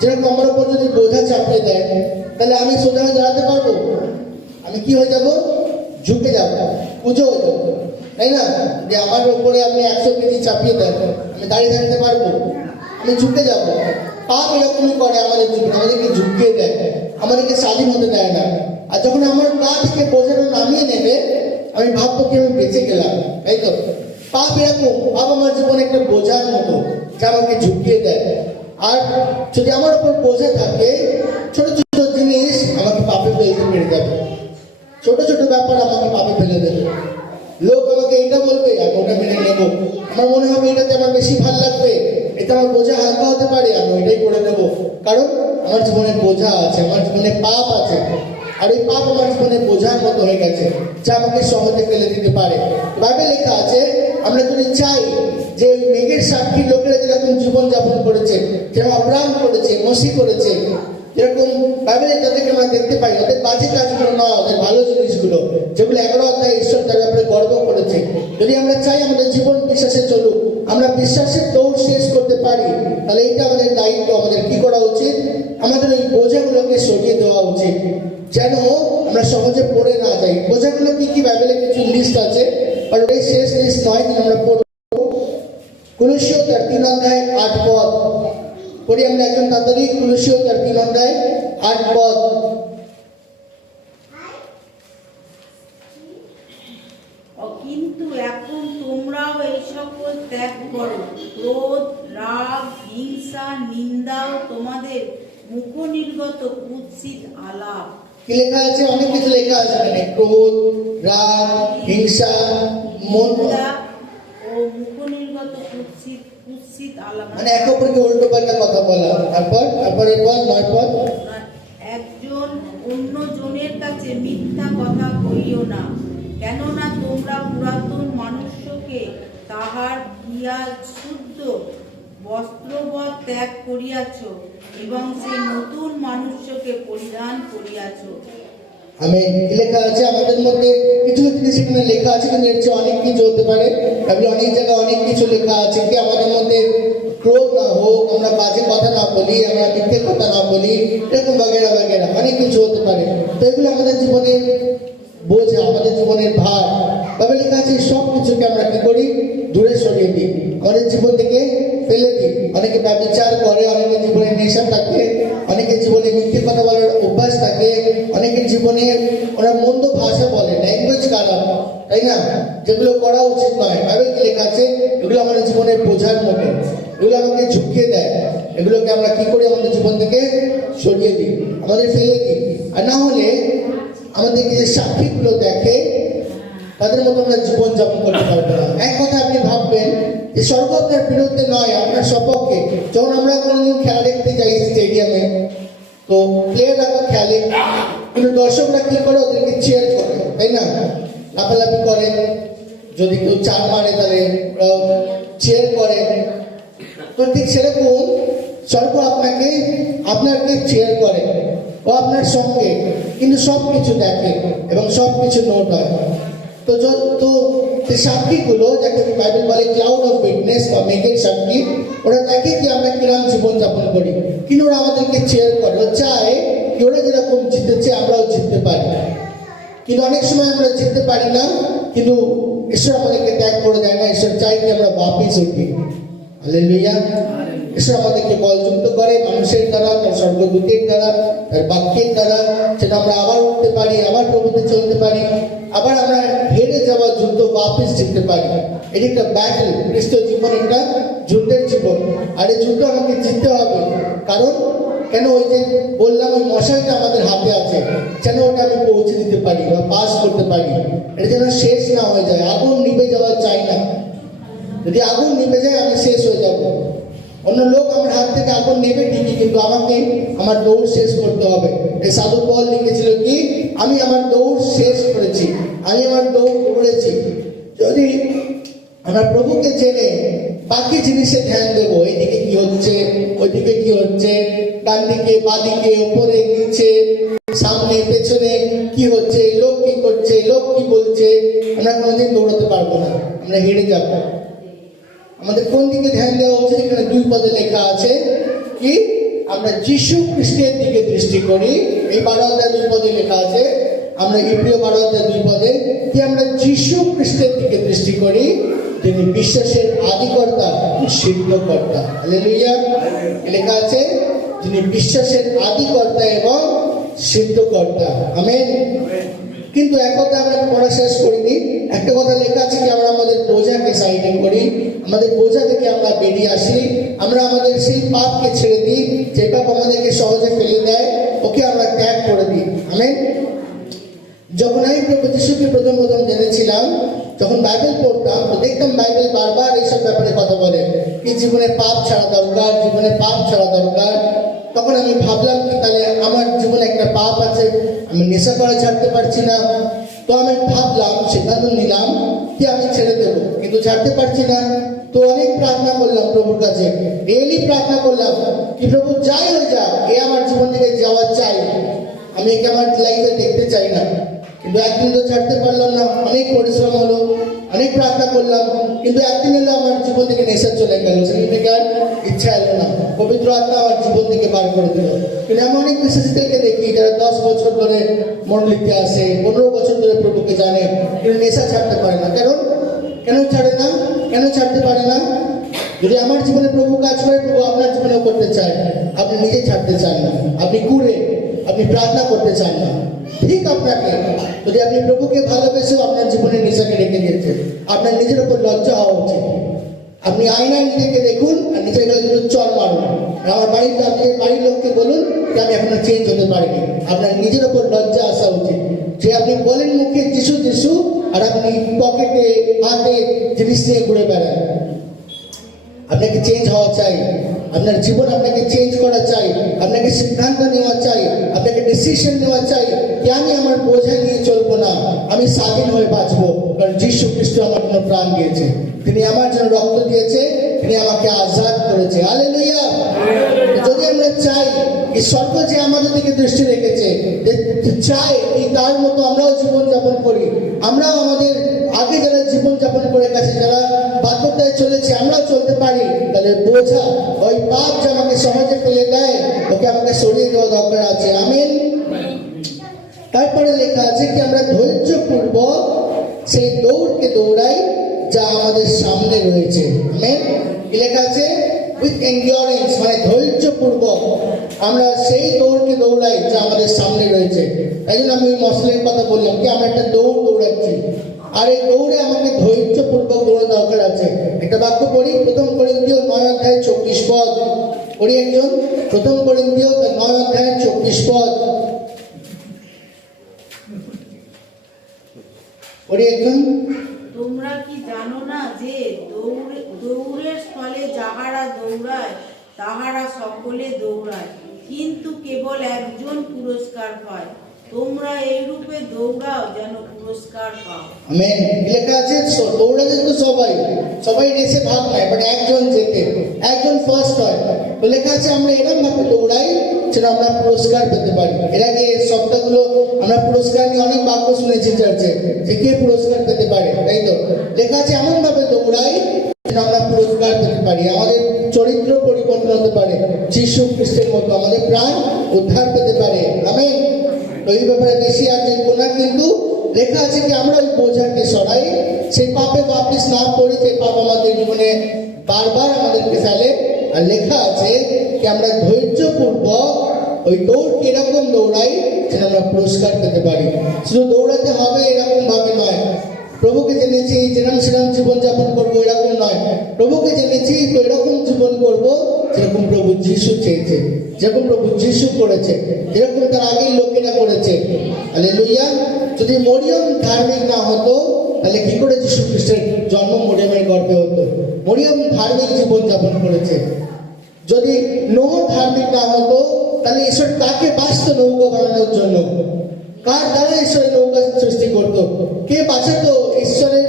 যেরকম আমার উপর যদি বোঝা চাপিয়ে দেয়, তাহলে আমি সোজা হয়ে দাঁড়াতে পারবো? আমি কি হয়ে যাব? ঝুঁকে যাব, পুজো হয়ে যাবো, তাই না? যে আমার উপরে আপনি 100 কেজি চাপিয়ে দেন, আমি দাঁড়িয়ে থাকতে পারবো? আমি ঝুঁকে যাব। পাপ এরকমই করে আমাদের জীবনে, আমাদেরকে ঝুঁকিয়ে দেয়, আমাদেরকে স্বাধীন হতে দেয় না। আর যখন আমার গা থেকে বোঝাটা নামিয়ে নেবে, আমি ভাববো কি আমি বেঁচে গেলাম, তাই তো? পাপ এরকম, পাপ আমার জীবনে একটা বোঝার মতো যা আমাকে ঝুঁকিয়ে দেয়। আর যদি আমার উপর বোঝা থাকে, ছোট ছোট জিনিস আমাকে পাপে ফেলতে পেরে যাবে, ছোট ছোট ব্যাপার আমাকে পাপে ফেলে দেবে। লোক আমাকে এটা বলবে, আমি ওটা মেনে নেবো। আমার মনে হবে এটাতে আমার বেশি ভালো লাগবে, এটা আমার বোঝা হালকা হতে পারে, আমি ওইটাই করে নেবো। কারণ আমার জীবনে বোঝা আছে, আমার জীবনে পাপ আছে। আর ওই পাপ আমার জীবনে বোঝার মতো হয়ে গেছে, যা আমাকে সহজে ফেলে দিতে পারে। বাইবেল লেখা আছে আমরা যদি চাই যে ওই মেঘের সাক্ষী লোকেরা যেরকম জীবন যাপন করেছে, যেরকম আব্রাহাম করেছে, মসি করেছে, যেরকম বাইবেলে তাদেরকে আমরা দেখতে পাই, ওদের বাজে কাজগুলো নয়, ওদের ভালো জিনিসগুলো, যেগুলো 11 অধ্যায়ে ঈশ্বর তার ব্যাপারে গর্ব করেছে। যদি আমরা চাই আমাদের জীবন বিশ্বাসে চলুক, আমরা বিশ্বাসের দৌড় শেষ করতে পারি, তাহলে এটা আমাদের দায়িত্ব। আমাদের কি করা উচিত? আমাদের ওই বোঝাগুলোকে সরিয়ে দেওয়া উচিত, যেন আমরা সহজে পড়ে না যাই। বোঝাগুলো কি কি? বাইবেলে কিছু লিস্ট আছে, আর ওই শেষ লিস্ট নয়, কিন্তু আমরা পড়ব। কুলুসীয় 3 অধ্যায় 8 পদ পড়ি আমরা একজন তাড়াতাড়ি। কুলুসীয় 3 অধ্যায় 8 পদ। কিন্তু এখন তোমরাও এই সকল ত্যাগ করো, ক্রোধ, রাগ, হিংসা, নিন্দা ও তোমাদের মুখনির্গত কুৎসিত আলাপ। কি লেখা আছে? অনেক কিছু লেখা আছে এখানে। ক্রোধ, রাগ, হিংসা, নিন্দা ও মুখনির্গত কুৎসিত আলাপ, মানে একে অপরকে উল্টো পাল্টা কথা বলা। তারপরে পদ 9 পদ। একজন অন্য জনের কাছে মিথ্যা কথা কইও না, কেননা তোমরা পুরাতন মানুষকে তাহার ক্রিয়া শুদ্ধ বস্ত্রবৎ ত্যাগ করিয়াছ এবং সেই নতুন মানুষকে পরিধান করিয়াছ। আমেন। কি লেখা আছে? আমাদের মধ্যে কিছু জিনিস এখানে লেখা আছে, কিন্তু এর চেয়ে অনেক কিছু হতে পারে। অনেক জায়গায় অনেক কিছু লেখা আছে কি আমাদের মধ্যে ক্রোধ না হোক, আমরা বাজে কথা না বলি, আমরা মিথ্যে কথা না বলি, এরকম বাগেরা বাগেরা অনেক কিছু হতে পারে। তো এগুলো আমাদের জীবনের বোঝা, আমাদের জীবনের ভার। তবে লেখা আছে সব কিছুকে আমরা কি করি? দূরে সরিয়ে দিই, আমাদের জীবন থেকে ফেলে দিই। অনেকে ব্যবচার করে, অনেকের জীবনে নেশা থাকে, অনেকের জীবনে মিথ্যে কথা বলার অভ্যাস থাকে, অনেকের জীবনে ওরা মন্দ ভাষা বলে, ল্যাঙ্গুয়েজ খারাপ, তাই না? যেগুলো করা উচিত নয়। বাইবেল কি লেখা আছে? এগুলো আমাদের জীবনের বোঝার মতো, এগুলো আমাকে ঝুঁকিয়ে দেয়। এগুলোকে আমরা কি করি? আমাদের জীবন থেকে সরিয়ে দিই, আমাদের ফেলে দিই। আর না হলে আমাদেরকে যে সাক্ষীগুলো দেখে তাদের মতো আমরা জীবন যাপন করতে পারবো না। এক কথা আপনি ভাববেন যে স্বর্গ আপনার বিরুদ্ধে নয়, আপনার সপক্ষে। যখন আমরা কোনোদিন খেলা দেখতে যাই স্টেডিয়ামে, তো প্লেয়াররা তো খেলে, কিন্তু দর্শকরা কি করে, ওদেরকে চিয়ার করে, তাই না, লাফালাফি করে, যদি কেউ চার মারে তাহলে চিয়ার করে। তো ঠিক সেরকম স্বর্গ আপনাকে চিয়ার করে, ও আপনার সঙ্গে, কিন্তু সব কিছু দেখে এবং সব কিছু নোট হয়। তো সাক্ষীগুলো, যাকে বাইবেল বলে ক্লাউড অফ উইটনেস বা মেঘের সাক্ষী, ওরা দেখে কি আমরা কিরম জীবনযাপন করি, কিন্তু ওরা আমাদেরকে চেয়ার করে, ও চায় কি ওরা যেরকম জিতেছে আমরাও জিততে পারি। কিন্তু অনেক সময় আমরা জিততে পারি না, কিন্তু ঈশ্বর আমাদেরকে ত্যাগ করে দেয় না। ঈশ্বর চাই কি আমরা বাপিস উঠি। হালেলুয়া। ঈশ্বর আমাদেরকে বলযুক্ত করে মানুষের দ্বারা, তার স্বর্গদূতের দ্বারা, তার বাক্যের দ্বারা, সেটা আমরা আবার উঠতে পারি, আবার প্রভুতে চলতে পারি, আবার আমরা হেরে যাওয়া যুদ্ধ বাপিস জিততে পারি। এটি একটা ব্যাটল, খ্রিস্টীয় জীবন একটা যুদ্ধের জীবন। আর এই যুদ্ধ আমাকে জিততে হবে। কারণ কেন, ওই যে বললাম, ওই মশালটা আমাদের হাতে আছে, যেন ওটা আমি পৌঁছে দিতে পারি বা পাস করতে পারি, এটা যেন শেষ না হয়ে যায়। আগুন নিভে যাওয়া চাই না। যদি আগুন নিভে যায় আমি শেষ হয়ে যাব। অন্য লোক আমার হাত থেকে আগুন নেবে ঠিকই, কিন্তু আমাকে আমার দৌড় শেষ করতে হবে। এই সাধু পল লিখেছিল কি, আমি আমার দৌড় শেষ করেছি, আমি আমার দৌড় দৌড়েছি। যদি আমরা প্রভুকে জেনে বাকি জিনিসে ধ্যান দেবো, এইদিকে কি হচ্ছে, ওইদিকে কি হচ্ছে, ডান দিকে বাদিকে উপরে নিচে সামনে পেছনে কি হচ্ছে, লোক কি করছে, লোক কি বলছে, আমরা কোনোদিন দৌড়াতে পারবো না, আমরা হেরে যাবো। আমাদের কোন দিকে ধ্যান দেওয়া উচিত? এখানে 2 পদে লেখা আছে কি, আমরা যীশু খ্রিস্টের দিকে দৃষ্টি করি। এই 12 অধ্যায় 2 পদে লেখা আছে, আমরা ইব্রিয় 12 অধ্যায় 2 পদে, কি আমরা যীশু খ্রিস্টের দিকে দৃষ্টি করি, যিনি বিশ্বাসের আদিকর্তা সিদ্ধকর্তা। হালেলুয়া। লেখা আছে যিনি বিশ্বাসের আদিকর্তা এবং সিদ্ধকর্তা। আমেন। কিন্তু এক কথা আমরা পড়া শেষ করিনি, একটা কথা লেখা আছে কি, আমরা আমাদের বোঝাকে সাইডে করি, আমাদের বোঝা থেকে আমরা বেরিয়ে আসি, আমরা আমাদের সেই পাপকে ছেড়ে দিই, যে পাপ আমাদেরকে সহজে ফেলে দেয়, ওকে আমরা ত্যাগ করে দিই। আমেন। যখন আমি প্রভু যিশুকে প্রথম জেনেছিলাম, যখন বাইবেল পড়তাম, তো দেখতাম বাইবেল বারবার এইসব ব্যাপারে কথা বলে কি জীবনে পাপ ছাড়া দরকার, জীবনে পাপ ছাড়া দরকার। তখন আমি ভাবলাম কি, তাহলে আমার জীবনে একটা পাপ আছে, আমি নেশা করা ছাড়তে পারছি না। তো আমি ভাবলাম, সিদ্ধান্ত নিলাম কি আমি ছেড়ে দেবো, কিন্তু ছাড়তে পারছি না। তো অনেক প্রার্থনা করলাম প্রভুর কাছে, ডেইলি প্রার্থনা করলাম কি প্রভু যাই হয়ে যাক, এ আমার জীবন থেকে যাওয়া চাই, আমি একে আমার লাইফে দেখতে চাই না। কিন্তু একদিন তো ছাড়তে পারলাম না, অনেক পরিশ্রম হলো, অনেক প্রার্থনা করলাম, কিন্তু একদিন এলো আমার জীবন থেকে নেশা চলে গেল, সেদিন থেকে আর ইচ্ছা এলো না, পবিত্র আত্মা আমার জীবন থেকে বার করে দিল। কিন্তু আমি অনেক বিশ্বাসীদেরকে দেখি যারা 10 বছর ধরে মণ্ডলীতে আসে, 15 বছর ধরে প্রভুকে জানে, কিন্তু নেশা ছাড়তে পারে না। কেন ছাড়ে না, কেন ছাড়তে পারে না? যদি আমার জীবনে প্রভু কাজ করে, প্রভু আপনার জীবনেও করতে চায়, আপনি নিজে ছাড়তে চান না, আপনি ঘুরে, আপনি প্রার্থনা করতে চান না। ঠিক আপনাকে, যদি আপনি প্রভুকে ভালোবেসেও আপনার জীবনের নেশাকে রেখে দিয়েছেন, আপনার নিজের উপর লজ্জা হওয়া উচিত। আপনি আয়নায় নিজেকে দেখুন আর নিজের গায়ে দুটো চড় মারুন, আর আমার বাড়ির লোককে বলুন যে আমি এখনো চেঞ্জ হতে পারিনি। আপনার নিজের উপর লজ্জা আসা উচিত যে আপনি বলেন মুখে যিশু যিশু, আর আপনি পকেটে হাতে জিনিস নিয়ে ঘুরে বেড়ান। আপনাকে চেঞ্জ হওয়া চাই, আপনার জীবন আপনাকে চেঞ্জ করা চাই, আপনাকে সিদ্ধান্ত নেওয়া চাই, আপনাকে ডিসিশন নেওয়া চাই যে আমি আমার বোঝা নিয়ে চলবো না, আমি স্বাধীন হয়ে বাঁচবো। কারণ যীশু খ্রিস্ট আমার জন্য প্রাণ দিয়েছে, তিনি আমার জন্য রক্ত দিয়েছে, তিনি আমাকে আজাদ করেছে। হালেলুয়া। যদি আমরা চাই এই স্বর্গ যে আমাদের দিকে দৃষ্টি রেখেছে, চাই এই তার মতো আমরাও জীবনযাপন করি, আমরাও আমাদের আগে যারা জীবনযাপন করে গেছে, যারা বাধ্যতায় চলেছে, আমরাও চলতে পারি, তাহলে বোঝা ওই পাপ যে আমাকে সহজে ফেলে দেয়, ওকে আমাকে সরিয়ে দেওয়া দরকার আছে। আমেন। তারপরে লেখা আছে কি আমরা ধৈর্যপূর্বক সেই দৌড়কে দৌড়াই যা আমাদের সামনে রয়েছে। আমেন। কি লেখা আছে? উইথ এন্ডিওরেন্স, মানে ধৈর্যপূর্বক আমরা সেই দৌড়কে দৌড়াই যা আমাদের সামনে রয়েছে। তাই জন্য আমি ওই মশলের কথা বললাম কি আমরা একটা দৌড় দৌড়াচ্ছি, আর এই দৌড়ে আমাকে ধৈর্যপূর্বক দৌড়ানো দরকার আছে। একটা বাক্য পড়ি, 1 করিন্থীয় 9 অধ্যায় 24 পদ পড়ি একজন। 1 করিন্থীয় 9 অধ্যায় 24 পদ পড়ি একজন। তোমরা কি জানো না যে দৌড়ের স্থলে যাহারা দৌড়ায় তাহারা সকলে দৌড়ায়, কিন্তু কেবল একজন পুরস্কার পায়। তোমরা এই রূপে দৌড়াও যেন পুরস্কার পাও। আমেন। লেখা আছে দৌড়াতে তো সবাই রেসে ভাগ নেয়, বাট একজন জেতে, একজন ফার্স্ট হয়। তো লেখা আছে আমরা এরকম ভাবে দৌড়াই যেন আমরা পুরস্কার পেতে পারি। এর আগে সপ্তাহগুলো আমরা পুরস্কার নিয়ে অনেক বাক্য শুনেছি চার্চে, যে কে পুরস্কার পেতে পারে, তাই তো? লেখা আছে এমন ভাবে দৌড়াই যেন আমরা পুরস্কার পেতে পারি, আমাদের চরিত্র পরিবর্তন হতে পারে, যীশু খ্রিস্টের মতো আমাদের প্রাণ উদ্ধার পেতে পারে। আমেন। তো এই ব্যাপারে বেশি আর দেখবো না, কিন্তু লেখা আছে কি আমরা ওই বোঝাকে সরাই, সেই পাপে বাপিস না পড়ি, যে পাপ আমাদের জীবনে বারবার আমাদেরকে ফেলে। আর লেখা আছে কি আমরা ধৈর্যপূর্বক ওই দৌড় এরকম দৌড়াই যেন আমরা পুরস্কার পেতে পারি। শুধু দৌড়াতে হবে এরকম ভাবে নয়, প্রভুকে জেনেছি যেরকম সেরকম জীবনযাপন করবো এরকম নয়, প্রভুকে জেনেছি তো এরকম জীবন করবো যেরকম প্রভু যীশু চেয়েছে, যেরকম প্রভু যীশু করেছে, যেরকম তার আগেই লোকেরা করেছে। হালেলুয়া। যদি মরিয়ম ধার্মিক না হতো তাহলে কি করে যীশু খ্রিস্টের জন্ম মরিয়মের গর্ভে হতো? মরিয়ম ধার্মিক জীবনযাপন করেছে। যদি নোহ ধার্মিক না হতো তাহলে ঈশ্বর কাকে বাঁচতো নৌকা বানানোর জন্য? কার দ্বারা ঈশ্বরের নৌকা সৃষ্টি করতো? কে বাঁচাতো ঈশ্বরের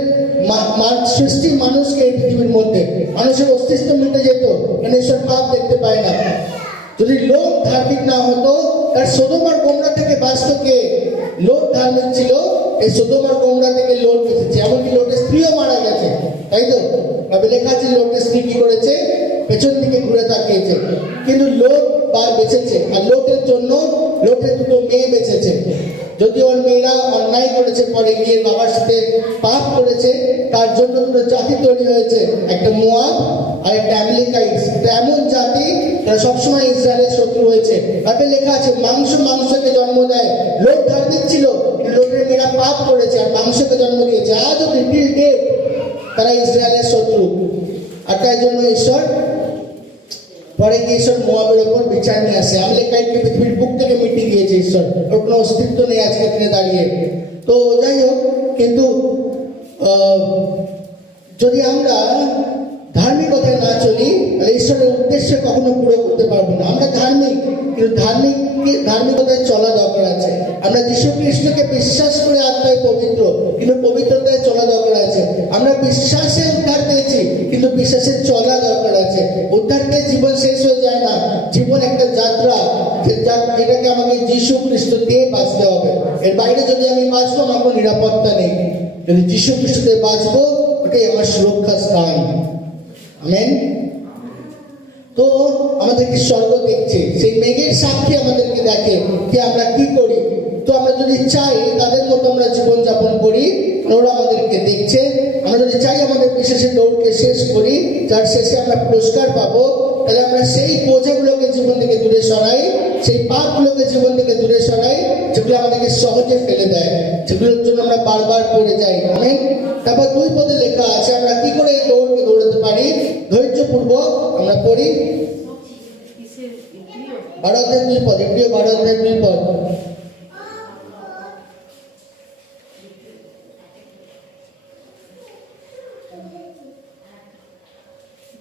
সৃষ্টি মানুষকে এই পৃথিবীর মধ্যে? মানুষের অস্তিত্ব মিটে যেত, কারণ ঈশ্বর পাপ দেখতে পায় না। যদি লোক ধার্মিক না হতো তার সোদম আর গোমরা থেকে বাঁচতো কে? লোক ধার্মিক ছিল, এই সোদম আর গোমরা থেকে লোট বেঁচেছে, এমনকি লোটের স্ত্রীও মারা গেছে, তাই তো? তবে লেখা আছে লোটের স্ত্রী কি করেছে? পেছন দিকে ঘুরে তাকিয়েছে, কিন্তু লোট বেঁচেছে। আর লোটের জন্য লোটের দুটো মেয়ে বেঁচেছে। যদি ওর মেয়েরা অন্যায় করেছে, পরে গিয়ে বাবার সাথে পাপ করেছে, তার জন্য দুটো জাতি তৈরি হয়েছে, একটা মোয়াব আর একটা অ্যামালেকাইটস। এটা এমন জাতি যারা সবসময় ইসরায়েলের শত্রু হয়েছে। তাতে লেখা আছে মাংসকে জন্ম দেয়। লোক ধার্মিক ছিল, লোকের মেয়েরা পাপ করেছে আর মাংসকে জন্ম দিয়েছে। আজও টিল ডেট তারা ইসরায়েলের শত্রু। আর তাই জন্য ঈশ্বর পরে গিয়ে ঈশ্বর মোয়াবের ওপর বিচার নিয়ে আসে। অ্যামালেকাইটকে পৃথিবীর বুক থেকে মিটিয়ে দিয়েছে ঈশ্বর, ওর কোনো অস্তিত্ব নেই আজকে দিনে দাঁড়িয়ে। তো যাই হোক, কিন্তু যদি আমরা ধার্মিকতায় না চলি তাহলে ঈশ্বরের উদ্দেশ্য কখনো পুরো করতে পারবো না। আমরা ধার্মিক, কিন্তু ধার্মিকতায় চলা দরকার আছে। আমরা যীশু খ্রিস্টকে বিশ্বাস করে আত্মায় পবিত্র, কিন্তু পবিত্রতায় চলা দরকার আছে। আমরা বিশ্বাসে উদ্ধার পেয়েছি, কিন্তু বিশ্বাসে চলা দরকার আছে। উদ্ধার পেয়ে জীবন শেষ হয়ে যায় না, জীবন একটা যাত্রা, যেটাকে আমাকে যীশু খ্রিস্ট দিয়ে বাঁচতে হবে। এর বাইরে যদি আমি বাঁচবো আমার কোনো নিরাপত্তা নেই। যদি যীশু খ্রিস্টতে বাঁচবো, ওটাই আমার সুরক্ষা স্থান। আমেন। তো আমাদেরকে স্বর্গ দেখছে, সেই মেঘের সাক্ষী আমাদেরকে দেখে যে আমরা কি করি। তো আমরা যদি চাই তাদের মতো আমরা জীবনযাপন করি, ওরা আমাদেরকে দেখছে। আমরা যদি চাই আমাদের বিশ্বাসের দৌড়কে শেষ করি, যার শেষে আমরা পুরস্কার পাবো, তাহলে আমরা সেই বোঝাগুলোকে জীবন থেকে দূরে সরাই, সেই পাপগুলোকে জীবন থেকে দূরে সরাই, যেগুলো আমাদেরকে সহজে ফেলে দেয়, যেগুলোর জন্য আমরা বারবার পড়ে যাই। আমেন। তারপর 2 পদে লেখা আছে আমরা কি করে এই দৌড়কে দৌড়াতে পারি। ধৈর্যপূর্বক আমরা পড়ি 12 অধ্যায় 2 পদ, এপ্রিয় 12 অধ্যায় 2 পদ।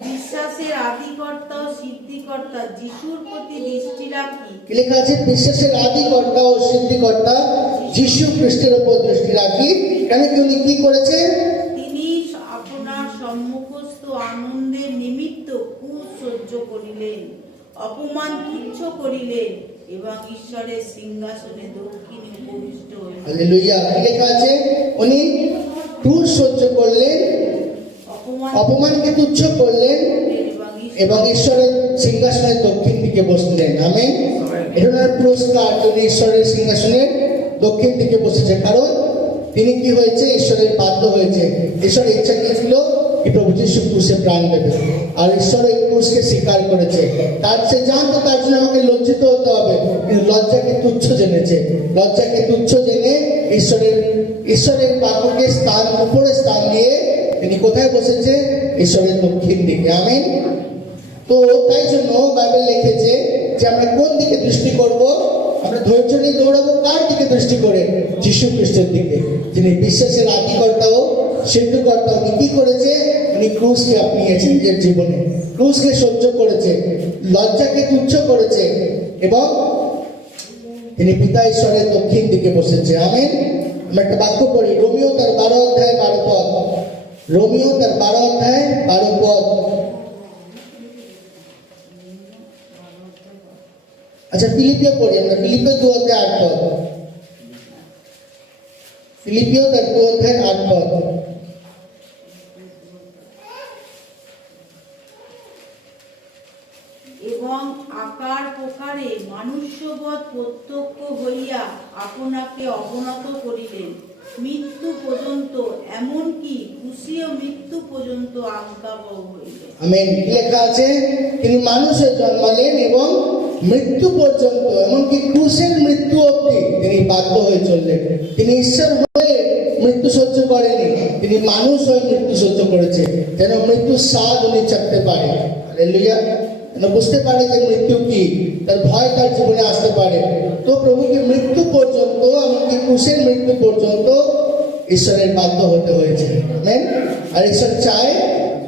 বিশ্বাসের আদিকর্তা ও সিদ্ধিকর্তা যিশুর প্রতি দৃষ্টি রাখি। লেখা আছে বিশ্বাসের আদিকর্তা ও সিদ্ধিকর্তা যীশু খ্রিস্টের উপর দৃষ্টি রাখি। কেন কি উনি কি করেছে? তিনি আপনার সম্মুখস্থ আনন্দের নিমিত্ত ক্রুশ সহ্য করিলেন, অপমান তুচ্ছ করিলেন এবং ঈশ্বরের সিংহাসনে দক্ষিণে উপবিষ্ট হইলেন। হালেলুয়া। লেখা আছে উনি ক্রুশ সহ্য করলেন, অপমানকে তুচ্ছ করলেন এবং ঈশ্বরের সিংহাসনের দক্ষিণ দিকে বসলেন। আমেন। এটা পুরস্কার, তিনি ঈশ্বরের সিংহাসনের দক্ষিণ দিকে বসেছে, কারণ তিনি কি হয়েছে? ঈশ্বরের বাধ্য হয়েছে। ঈশ্বরের ইচ্ছা কি ছিল? কি প্রভু যীশু ক্রুশে প্রাণ দেবে, আর ঈশ্বর এই ক্রুশকে স্বীকার করেছে। তার সে জানতো তার জন্য আমাকে লজ্জিত হতে হবে, কিন্তু লজ্জাকে তুচ্ছ জেনেছে। লজ্জাকে তুচ্ছ জেনে ঈশ্বরের বাক্যকে উপরে স্থান দিয়ে তিনি কোথায় বসেছে? ঈশ্বরের দক্ষিণ দিকে। আমেন। তো তাই জন্য বাইবেল লিখেছে যে আমরা কোন দিকে দৃষ্টি করব? আমরা ধৈর্য নিয়ে দৌড়াবো কার দিকে দৃষ্টি করে? যীশু খ্রিস্টের দিকে, যিনি বিশ্বাসের আদিকর্তা ও সিদ্ধকর্তা উনি কি করেছে? উনি ক্রুশকে আপনিয়েছে নিজের জীবনে, ক্রুশকে সহ্য করেছে, লজ্জাকে তুচ্ছ করেছে এবং তিনি পিতা ঈশ্বরের দক্ষিণ দিকে বসেছে। আমেন। আমরা একটা বাক্য পড়ি, রোমিও তার 12 অধ্যায় 12 পদ। রোমিও তার 12 অধ্যায় 12 পদ। আচ্ছা, ফিলিপিও পড়ি আমরা, ফিলিপিও 2 অধ্যায় 8 পদ। ফিলিপিও তার 2 অধ্যায় 8 পদ। এবং আকার প্রকারে মানুষ্যবৎ প্রত্যক্ষ হইয়া আপনাকে অবনত করিলেন মৃত্যু পর্যন্ত, এমনকি ক্রুশীয় মৃত্যু পর্যন্ত আজ্ঞাবহ হইলেন। আমেন। লেখা আছে তিনি মানুষ হয়ে জন্মালেন এবং মৃত্যু পর্যন্ত, এমনকি ক্রুশের মৃত্যু অবধি তিনি বাধ্য হয়ে চললেন। তিনি ঈশ্বর হয়ে মৃত্যু সহ্য করেনি, তিনি মানুষ হয়ে মৃত্যু সহ্য করেছে, যেন মৃত্যুর স্বাদ উনি চাকতে পারে। হালেলুয়া। যেন বুঝতে পারে যে মৃত্যু কি, তার ভয় তার জীবনে আসতে পারে। তো প্রভুকে মৃত্যু পর্যন্ত, এমনকি ক্রুশের মৃত্যু পর্যন্ত ঈশ্বরের বাধ্য হতে হয়েছে। আমেন। আর ঈশ্বর চায়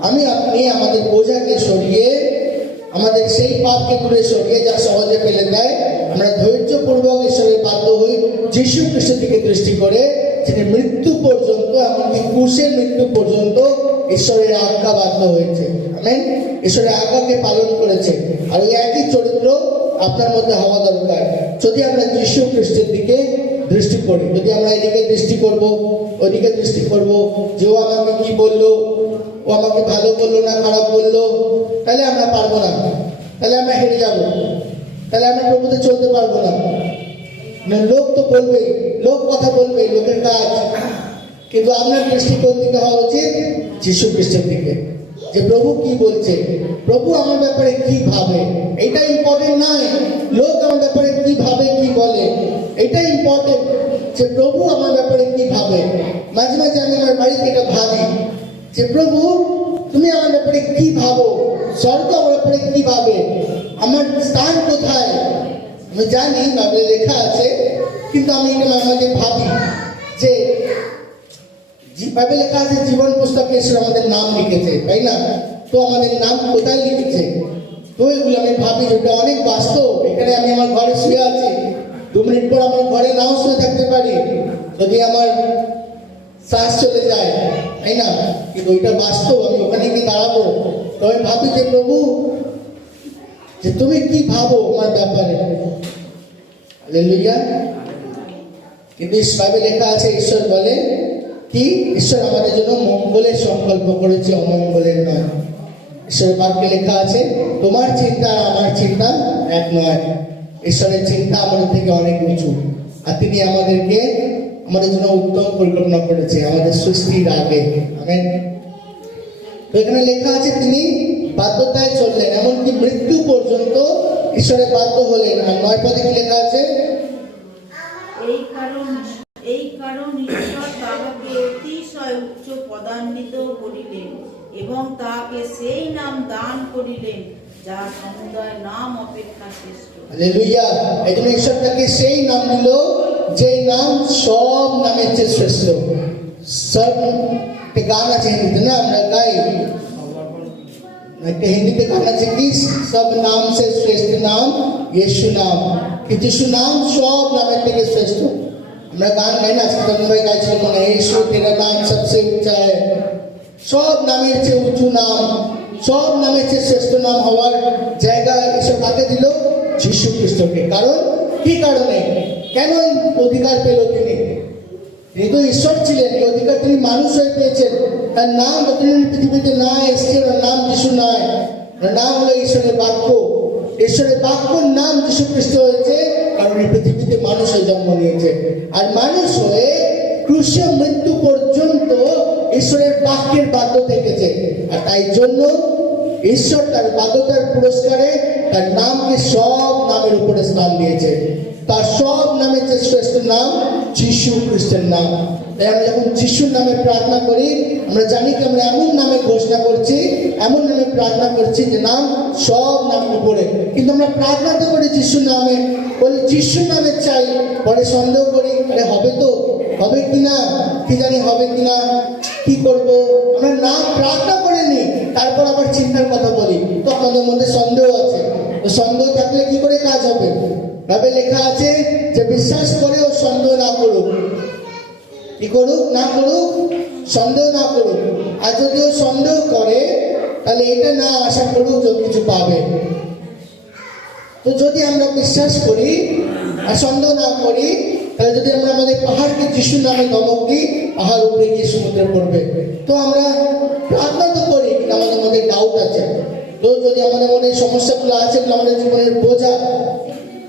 আমি আপনি আমাদের বোঝাকে সরিয়ে, আমাদের সেই পাপকে দূরে সরিয়ে যা সহজে ফেলে দেয়, আমরা ধৈর্যপূর্বক ঈশ্বরের বাধ্য হই যীশু খ্রিস্টের দিকে দৃষ্টি করে, যিনি মৃত্যু পর্যন্ত, এমনকি ক্রুশের মৃত্যু পর্যন্ত ঈশ্বরের আজ্ঞা বাধ্য হয়েছে। আমেন। ঈশ্বরের আজ্ঞাকে পালন করেছে। আর ওই একই চরিত্র আপনার মধ্যে হওয়া দরকার। যদি আমরা যীশু খ্রিস্টের দিকে দৃষ্টি করি, যদি আমরা এদিকে দৃষ্টি করব, ওইদিকে দৃষ্টি করব, যে ও আমাকে কি বললো, ও আমাকে ভালো বললো না খারাপ বললো, তাহলে আমরা পারবো না, তাহলে আমরা হেরে যাব, তাহলে আমরা প্রভুতে চলতে পারবো না। লোক তো বলবে, লোক কথা বলবে, লোকের কাজ, কিন্তু আপনার দৃষ্টিকোণ দিকে হওয়া উচিত যীশু খ্রিস্টের দিকে, যে প্রভু কি বলছে, প্রভু আমার ব্যাপারে কি ভাবে। এটা ইম্পর্টেন্ট নয় লোক আমার ব্যাপারে কি ভাবে কি বলে, এটা ইম্পর্টেন্ট যে প্রভু আমার ব্যাপারে কি ভাবে। মাঝে মাঝে আমি আমার বাড়িতে এটা ভাবি যে প্রভু তুমি আমার ব্যাপারে কি ভাবো, স্বর্গ আমার ব্যাপারে কি ভাবে, আমার স্থান কোথায়। আমি জানি বাইবেলে লেখা আছে, কিন্তু আমি এটা মাঝে মাঝে ভাবি যে বাইবেলে লেখা আছে জীবন পুস্তকে ঈশ্বর আমাদের নাম লিখেছে, তাই না? তো আমাদের নাম কোথায় লিখেছে? তো এগুলো আমি ভাবি এটা অনেক বাস্তব। এখানে আমি আমার ঘরে শুয়ে আছি, 2 মিনিট পর আমার ঘরে নাও শুয়ে থাকতে পারি যদি আমার শ্বাস চলে যায়, তাই না? কিন্তু ওইটা বাস্তব, আমি ওখানে গিয়ে দাঁড়াবো। তো আমি ভাবি যে প্রভু, যে তুমি কি ভাবো আমার ব্যাপারে। হালেলুয়া। কিন্তু বাইবেলে লেখা আছে, ঈশ্বর বলে কি, ঈশ্বর আমাদের জন্য মঙ্গলের সংকল্প করেছে, অমঙ্গলের নয়। ঈশ্বরের বাক্যে লেখা আছে তোমার চিন্তা আর আমার চিন্তা এক নয়। ঈশ্বরের চিন্তা আমাদের থেকে অনেক উঁচু, আর তিনি আমাদেরকে, আমাদের জন্য উত্তম পরিকল্পনা করেছে আমাদের সৃষ্টির আগে। আমেন। তো এখানে লেখা আছে তিনি বাধ্যতায় চললেন, এমনকি মৃত্যু পর্যন্ত ঈশ্বরের বাধ্য হলেন। আর 9 পদে কি লেখা আছে? এই কারণ ঈশ্বর তাহাকে অতিশয় উচ্চ পদান্বিত করিলেন এবং তাহাকে সেই নাম দান করিলেন যা সমুদয় নাম অপেক্ষা শ্রেষ্ঠ। হালেলুয়া। এই জন্য ঈশ্বর তাকে সেই নাম দিল যে নাম সব নামের চেয়ে শ্রেষ্ঠ। সব একটা গান আছে হিন্দিতে না, আমরা গাই একটা হিন্দিতে গান আছে কি, সব নাম সে শ্রেষ্ঠ নাম यीशु নাম, কি যিশু নাম সব নামের থেকে শ্রেষ্ঠ। আমরা গান গাই না, আজকে তখন ভাই গাইছিল মনে, यीशु तेरा नाम सबसे ऊंचा है। সব নামের চেয়ে উঁচু নাম, সব নামের চেয়ে শ্রেষ্ঠ নাম হওয়ার জায়গা ঈশ্বর কাকে দিল? যীশু খ্রিস্টকে। কারণ কি কারণে, কেন অধিকার পেল তিনি? তিনি তো ঈশ্বর ছিলেন, এই অধিকার তিনি মানুষ হয়ে পেয়েছেন। তার নাম পৃথিবীতে না এসছে, ওর নাম যিশু নয়, ওর নাম হলো ঈশ্বরের বাক্য। ঈশ্বরের বাক্যর নাম যীশু খ্রিস্ট হয়েছে কারণ এই পৃথিবীতে মানুষ হয়ে জন্ম নিয়েছে। আর মানুষ হয়ে ক্রুশীয় মৃত্যু পর্যন্ত ঈশ্বরের বাক্যের বাধ্য থেকেছে। আর তাই জন্য ঈশ্বর তার বাধ্যতার পুরস্কারে তার নামকে সব নামের উপরে স্থান দিয়েছে। তার সব নামের যে শ্রেষ্ঠ নাম যীশু খ্রিস্টের নাম। তাই আমরা যখন যিশুর নামে প্রার্থনা করি, আমরা জানি কি আমরা এমন নামে ঘোষণা করছি, এমন নামে প্রার্থনা করছি যে নাম সব নামের উপরে। কিন্তু আমরা প্রার্থনা তো করি যিশুর নামে, বলি যিশুর নামে চাই, পরে সন্দেহ করি আরে হবে তো, হবে কিনা, কি জানি হবে কিনা। কি করব, আমরা নাম প্রার্থনা করে নিই, তারপর আবার চিন্তার কথা বলি, তো আমাদের মধ্যে সন্দেহ আছে। তো সন্দেহ থাকলে কি করে কাজ হবে? ভাবে লেখা আছে যে বিশ্বাস করে ও সন্দেহ না করুক। কি করুক? না করুক, সন্দেহ না করুক। আর যদি ও সন্দেহ করে তাহলে এটা না আশা করুক যে কিছু পাবে। তো যদি আমরা বিশ্বাস করি আর সন্দেহ না করি, তাহলে যদি আমরা আমাদের পাহাড়কে যিশুর নামে ধমক দিই, পাহাড় উপরে গিয়ে সমুদ্রে পড়বে। তো আমরা প্রার্থনা তো করি, কিন্তু আমাদের মধ্যে ডাউট আছে। তো যদি আমাদের মনে সমস্যাগুলো আছে, আমাদের জীবনের বোঝা,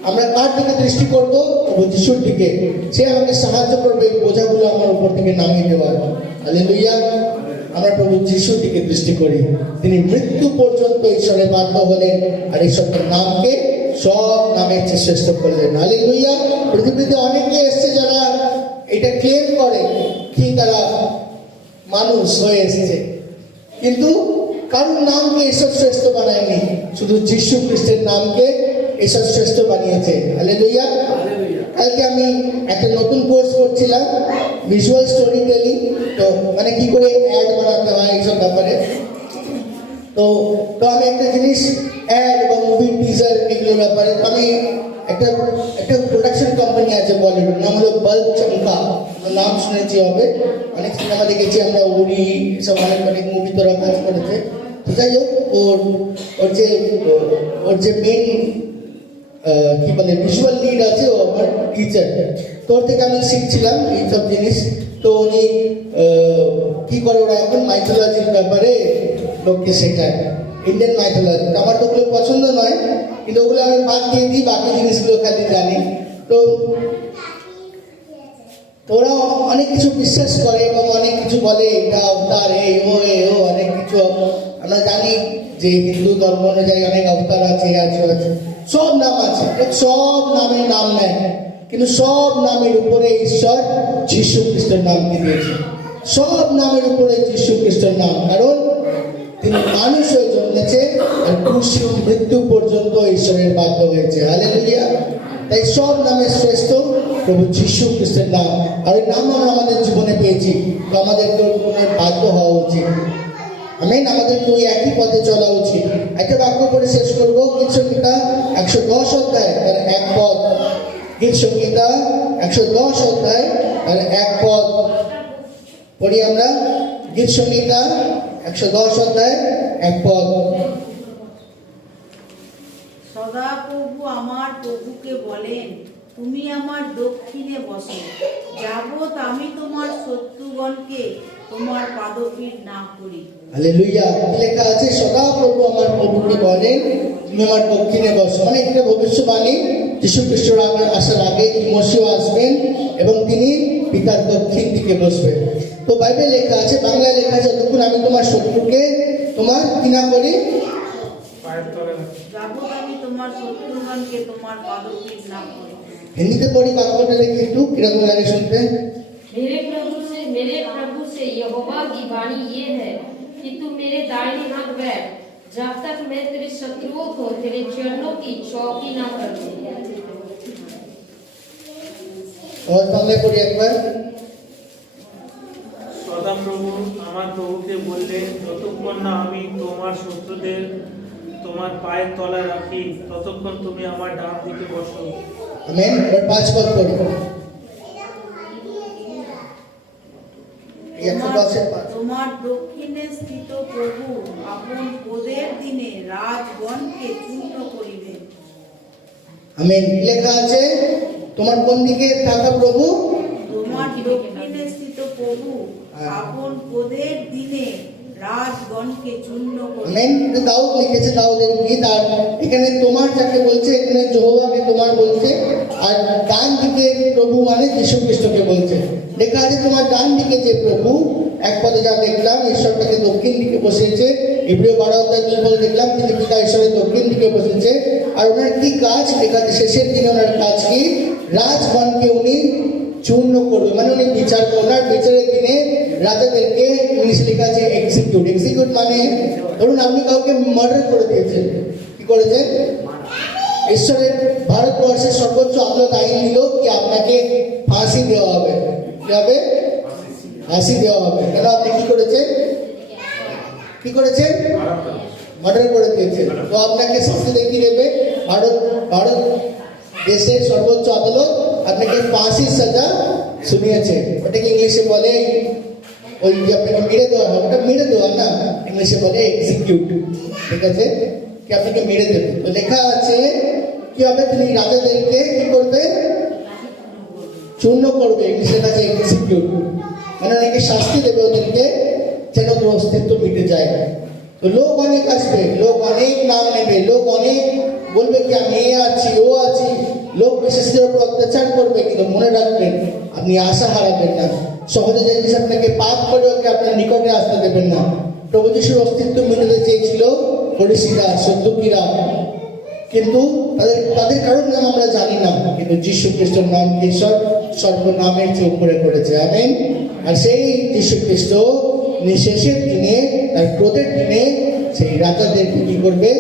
আমরা কার দিকে দৃষ্টি করবো? প্রভু যিশুর দিকে। সে আমাকে সাহায্য করবে এই বোঝাগুলো আমার উপর থেকে নামিয়ে দেওয়ার। হালেলুয়া। আমরা প্রভু যিশুর দিকে দৃষ্টি করি। তিনি মৃত্যু পর্যন্ত ঈশ্বরে বাধ্য হলেন আর ঈশ্বরের নামকে সব নামের চেয়ে শ্রেষ্ঠ করলেন। হালেলুয়া। পৃথিবীতে অনেকে এসছে যারা এটা ক্লেম করে কি তারা মানুষ হয়ে এসেছে, কিন্তু কারোর নামকে ঈশ্বর শ্রেষ্ঠ বানায়নি, শুধু যিশু খ্রিস্টের নামকে ঈশ্বর শ্রেষ্ঠ বানিয়েছে। হালেলুয়া। কালকে আমি একটা নতুন কোর্স করছিলাম, ভিজুয়াল স্টোরি টেলিং। তো মানে কি করে অ্যাড বানাতে হয় এইসব ব্যাপারে। তো তো আমি একটা জিনিস অ্যাড বা মুভি টিজার এগুলোর ব্যাপারে আমি একটা প্রোডাকশন কোম্পানি আছে বলিউড, নাম হলো বাল্ব চমকা, নাম শুনেছি হবে, অনেক সিনেমা দেখেছি আমরা, উড়ি সব অনেক মুভি তোরা কাজ করেছে। তো যাই হোক, ওর যে মেন কি বলে ভিজুয়াল লিড আছে, ও আমার টিচার। তোর থেকে আমি শিখছিলাম এইসব জিনিস। তো উনি কি করে, ওরা এখন মাইথোলজির ব্যাপারে লোককে শেখায়, ইন্ডিয়ান মাইথোলজি। আমার তো ওগুলো পছন্দ নয়, কিন্তু ওগুলো আমি বাদ দিয়ে দিই, বাকি জিনিসগুলো খালি জানি। তো ওরা অনেক কিছু বিশ্বাস করে এবং অনেক কিছু বলে, এটা অবতার, এই ও অনেক কিছু। আমরা জানি যে হিন্দু ধর্ম অনুযায়ী অনেক অবতার আছে, সব নাম আছে, সব নামের নাম নেয়, কিন্তু সব নামের উপরে ঈশ্বর যিশু খ্রিস্টের নামকে দিয়েছে। সব নামের উপরে যিশু খ্রিস্টের নাম, কারণ তিনি মানুষ হয়ে জন্মেছে আর ক্রুশে মৃত্যু পর্যন্ত ঈশ্বরের বাধ্য হয়েছে। হালেলুয়া। তাই সব নামে শ্রেষ্ঠ প্রভু যিশু খ্রিস্টের নাম। আর ওই নাম আমরা আমাদের জীবনে পেয়েছি, তো আমাদেরকে বাধ্য হওয়া উচিত। আমেন। আমাদেরকে ওই একই পথে চলা উচিত। একটা বাক্য করে শেষ করবো, গীত সংহিতা 110 অধ্যায় তার 1 পদ। গীত সংহিতা 110 অধ্যায় তার 1 পদ পড়ি আমরা। গীত সংহিতা 110 অধ্যায় 1 পদ। সদাপ্রভু আমার প্রভুকে বলেন, তুমি আমার দক্ষিণে বসো, যাবৎ আমি তোমার শত্রুগণকে তোমার পাদপীঠ না করি। হালেলুয়া। লেখা আছে সদাপ্রভু আমার প্রভুকে বলেন, তুমি আমার দক্ষিণে বসো। মানে একটা ভবিষ্যবাণী, যিশু খ্রিস্টের আসার আগে মসিহ আসবেন এবং তিনি পিতার দক্ষিণ দিকে বসবেন। তো বাইবেল লেখা আছে, বাংলায় লেখা আছে, যতক্ষণ আমি তোমার শত্রুকে তোমার কি না করি, যাবৎ আমি তোমার শত্রুগণকে তোমার পাদপীঠ না করি। হিন্দিতে পড়ি বাক্যটা দেখি একটু কিরকম লাগে শুনতে। मेरे प्रभु से यहोवा की वाणी ये है कि तू मेरे दाहिने हाथ बैठ, जब तक मैं तेरे शत्रुओं को तेरे चरणों की चौकी ना कर दूं। और सामने पढ़ी एक बार। সদাপ্রভু আমার প্রভুকে বললেন, যতক্ষণ না আমি তোমার শত্রুদের তোমার পায়ের তলায় রাখি, ততক্ষণ তুমি আমার ডান দিকে বসো। আমেন। এবার 5 পদ পড়ি। তোমার দক্ষিণে স্থিত প্রভু আপন পদের দিনে রাজগণকে চূর্ণ করিবেন। আমেন। লেখা আছে তোমার কোন দিকে থাকা প্রভু, তোমার দক্ষিণে স্থিত প্রভু আপন পদের দিনে রাজগণকে চূর্ণ করিবেন। আমেন। দাউদ লিখেছে, দাউদের গীত। আর এখানে তোমার যাকে বলছে, এখানে যেহোভাকে তোমার বলছে, আর ডান দিকে প্রভু মানে যিশু খ্রিস্টকে বলছে। লেখা আছে তোমার ডান দিকে যে প্রভু, এক পদে যা দেখলাম ঈশ্বর তাকে দক্ষিণ দিকে বসিয়েছে। ইব্রিয় 12 অধ্যায় 2 পদে দেখলাম তিনি পিতা ঈশ্বরের দক্ষিণ দিকে বসেছে। আর ওনার কি কাজ লেখা আছে, শেষের দিনে ওনার কাজ কি, রাজগণকে উনি চূর্ণ করবে, মানে উনি বিচার করবেন। ওনার বিচারের দিনে রাজাদেরকে ইংলিশ লেখা আছে এক্সিকিউট মানে ধরুন আপনি কাউকে মার্ডার করে দিয়েছেন, কি করেছেন, ঈশ্বরের ভারতবর্ষের সর্বোচ্চ আদালত আইন দিল কি আপনাকে ফাঁসি দেওয়া হবে। কি হবে? ফাঁসি দেওয়া হবে। কেন আপনি কি করেছেন? কি করেছেন? মার্ডার করে দিয়েছেন। তো আপনাকে শাস্তি দেখিয়ে দেবে। ভারত দেশের সর্বোচ্চ আদালত আপনাকে ফাঁসির সাজা শুনিয়েছে। ওটাকে ইংলিশে বলে ওই যে আপনাকে মেরে দেওয়া হয়, ওটা মেরে দেওয়া না, ইংলিশে বলে এক্সিকিউট। ঠিক আছে, কি আপনাকে মেরে দেবে। তো লেখা আছে কি হবে, তিনি রাজাদেরকে কি করবে? চূর্ণ করবে। ইংলিশে লেখা আছে এক্সিকিউট, মানে অনেকে শাস্তি দেবে ওদেরকে যেন ওদের অস্তিত্ব মিটে যায়। তো লোক অনেক আসবে, লোক অনেক নাম নেবে, লোক অনেক বলবে কি আমি এ আছি ও আছি, লোক বিশেষদের উপর অত্যাচার করবে। কিন্তু মনে রাখবেন, আপনি আশা হারাবেন না। সহজে যে জিনিস আপনাকে পাপ করে ওকে আপনার নিকটে আসতে দেবেন না। প্রভু যিশুর অস্তিত্ব মেটাতে চেয়েছিল ফরিসীরা, সদ্দুকীরা, কিন্তু তাদের কারোর নাম আমরা জানি না, কিন্তু যীশু খ্রিস্টের নাম ঈশ্বর সর্বনামের চেয়ে উপরে করেছে। আমেন। আর সেই যীশু খ্রিস্ট শেষের দিনে, তার ক্রোধের দিনে সেই রাজাদেরকে কি করবে?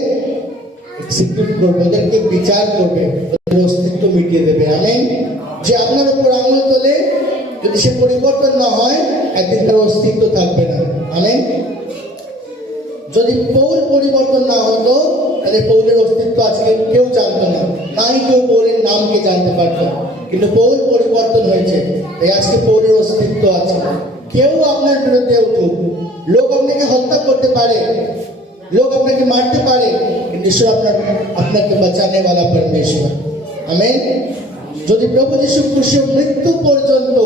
এক্সিকিউট করবে, ওদেরকে বিচার করবে, ওদের অস্তিত্ব মিটিয়ে দেবে। আমেন। যে আপনার উপর আঙুল তোলে, যদি সে পরিবর্তন না হয়, একদিন তার অস্তিত্ব থাকবে না। আমেন। যদি পৌল পরিবর্তন না হতো, তাহলে পৌলের অস্তিত্ব আজকে কেউ জানতো না, নাই কেউ পৌলের নামকে জানতে পারতো। কিন্তু পৌল পরিবর্তন হয়েছে, তাই আজকে পৌলের অস্তিত্ব আছে। কেউ আপনার বিরুদ্ধে উঠুক, লোক আপনাকে হত্যা করতে পারে, লোক আপনাকে মারতে পারে, কিন্তু ঈশ্বর আপনাকে বাঁচানে वाला परमेश्वर। আমেন। যদি প্রভু যীশু খ্রিস্টের মৃত্যু পর্যন্ত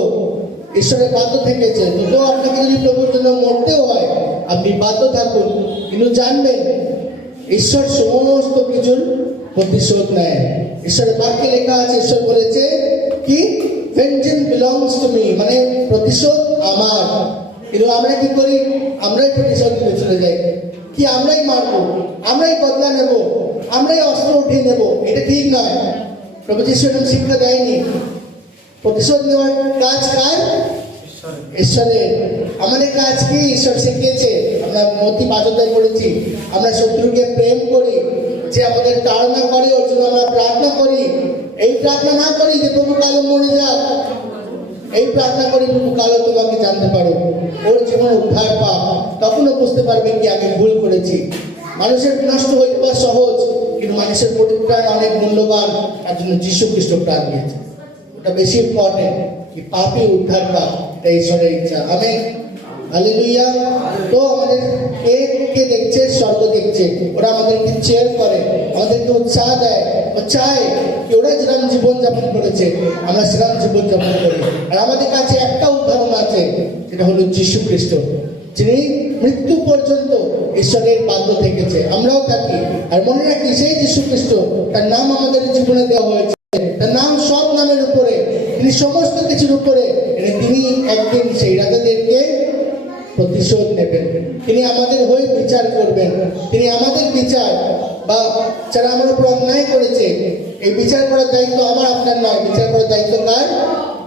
ঈশ্বরের বাধ্য থেকেছে, তো আপনাকে যদি প্রভুর জন্য মরতেও হয়, আপনি বাধ্য থাকুন, কিন্তু জানবেন ঈশ্বর সমস্ত কিছুর প্রতিশোধ নেয়। ঈশ্বরের বাক্যে লেখা আছে, ঈশ্বর বলেছে কি vengeance belongs to me, মানে প্রতিশোধ আমার। কিন্তু আমরা কি করি? আমরাই প্রতিশোধ নিতে চলে যাই, কি আমরাই মারবো, আমরাই বদলা নেব, আমরাই অস্ত্র উঠিয়ে নেব। এটা ঠিক নয়। প্রভু যীশু এরকম শিক্ষা দেয়নি। প্রতিশোধ নেওয়ার কাজ কার? ঈশ্বরের। আমাদের কাজ কি? ঈশ্বর শিখিয়েছে। আমরা মতি বাচতায় করেছি, আমরা শত্রুকে প্রেম করি, যে আমাদের তাড়না করে ওর জন্য আমরা প্রার্থনা করি। এই প্রার্থনা না করি যে প্রভু কালো মরে যাক, এই প্রার্থনা করি প্রভু কালো তোমাকে জানতে পারো, ওর জীবন উদ্ধার পাক। তখনও বুঝতে পারবে কি আমি ভুল করেছি। মানুষের বিনষ্ট হয়ে যাওয়া সহজ, কিন্তু মানুষের পরিত্রাণ অনেক মূল্যবান। তার জন্য যীশু খ্রিস্ট প্রাণ দিয়েছে। ওটা বেশি ইম্পর্টেন্ট কি পাপী উদ্ধার পাক, এটা ঈশ্বরের ইচ্ছা। আমেন। হালেলুয়া। তো আমাদের কে দেখছে? স্বর্গ দেখছে। ওরা আমাদেরকে চেয়ার করে, আমাদেরকে উৎসাহ দেয়। ও চায় কি ওরা যেরকম জীবনযাপন করেছে আমরা সেরকম জীবনযাপন করি। আর আমাদের কাছে একটা উদাহরণ আছে, সেটা হলো যীশু খ্রিস্ট, যিনি মৃত্যু পর্যন্ত ঈশ্বরের বাধ্য থেকেছে। আমরাও থাকি। আর মনে রাখি, সেই যীশু খ্রিস্ট, তার নাম আমাদের জীবনে দেওয়া হয়েছে, তার নাম সব নামের উপরে, তিনি সমস্ত কিছুর উপরে। তিনি একদিন সেই রাজাদেরকে প্রতিশোধ নেবেন, তিনি আমাদের হয়ে বিচার করবেন। তিনি আমাদের বিচার, বা যারা আমার উপর অন্যায় করেছে, এই বিচার করার দায়িত্ব আমার আপনার নয়, বিচার করার দায়িত্ব কার?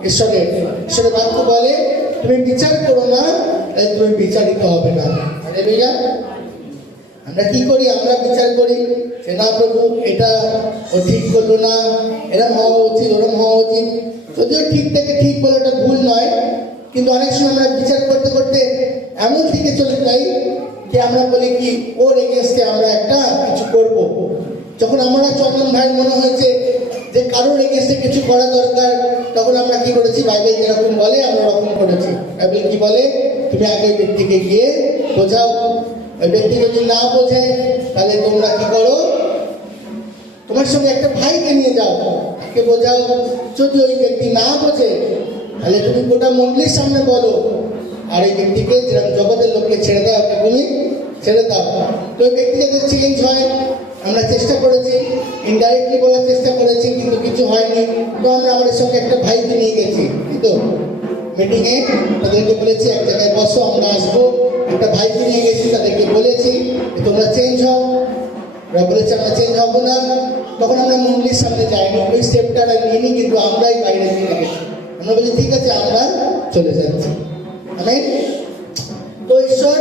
ঈশ্বরের। ঈশ্বরের বাক্য বলে তুমি বিচার করো না, তাহলে তুমি বিচারিত হবে না। হালেলুয়া। আমরা কি করি? আমরা বিচার করি যে না প্রভু, এটা ও ঠিক করলো না, এরম হওয়া উচিত, ওরম হওয়া উচিত। যদিও ঠিক থেকে ঠিক বলে এটা ভুল নয়, কিন্তু অনেক সময় আমরা বিচার করতে করতে এমন দিকে চলে যাই যে আমরা বলি কি ওর এগেন্স্টে আমরা একটা কিছু করব। যখন আমরা চন্দন ভাই মনে হয়েছে যে কারোর এগেন্স্টে কিছু করা দরকার, তখন আমরা কি করেছি? বাইবেল যেরকম বলে আমরা ওরকম করেছি। বাইবেল কি বলে? তুমি আগে ব্যক্তিকে গিয়ে বোঝাও। ওই ব্যক্তি যদি না বোঝে, তাহলে তোমরা কি করো? তোমার সঙ্গে একটা ভাইকে নিয়ে যাও, তাকে বোঝাও। যদি ওই ব্যক্তি না বোঝে, তাহলে তুমি গোটা মন্ডলীর সামনে বলো। আর এই ব্যক্তিকে যেরকম জগতের লোককে ছেড়ে দাও, ওকে তুমি ছেড়ে দাও। তো ওই ব্যক্তি যাতে চেঞ্জ হয়, আমরা চেষ্টা করেছি, ইনডাইরেক্টলি বলার চেষ্টা করেছি, কিন্তু কিছু হয়নি। তো আমরা আমাদের সঙ্গে একটা ভাইকে নিয়ে গেছি, তো মিটিংয়ে তাদেরকে বলেছি এক জায়গায় বসো, আমরা আসবো। একটা ভাইকে নিয়ে গেছি, তাদেরকে বলেছি তোমরা চেঞ্জ হও। ওরা বলেছে আমরা চেঞ্জ হবো না। তখন আমরা মন্ডলীর সামনে যাইনি, ওই স্টেপটা নিইনি, কিন্তু আমরাই বাইরে চলে গেছি। আমরা বলি ঠিক আছে, আমরা চলে যাচ্ছি। আমেন। তো ঈশ্বর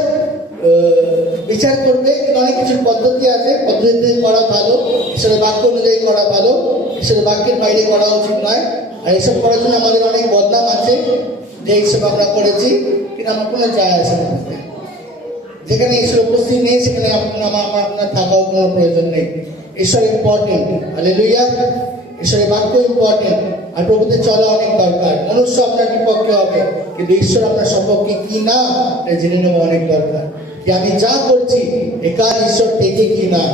বিচার করবে, কিন্তু অনেক কিছুর পদ্ধতি আছে, পদ্ধতিতে করা ভালো, ঈশ্বরের বাক্য অনুযায়ী করা ভালো, ঈশ্বরের বাক্যের বাইরে করা উচিত নয়। আর এসব করার জন্য আমাদের অনেক বদনাম আছে। যে এই সেবা আমরা করেছি, কিন্তু আমার কোনো যায় আসে না। যেখানে ঈশ্বর উপস্থিত নেই সেখানে আপনার থাকাও কোনো প্রয়োজন নেই। ঈশ্বর ইম্পর্টেন্ট, হালেলুয়া। ঈশ্বরের বাক্য ইম্পর্টেন্ট, আর প্রভুতে চলা অনেক দরকার। মনুষ্য আপনার বিপক্ষে হবে, কিন্তু ঈশ্বর আপনার সম্পর্কে কি না এটা জেনে নেওয়া অনেক দরকার। যে আমি যা করছি এ কাজ ঈশ্বর থেকে কি না,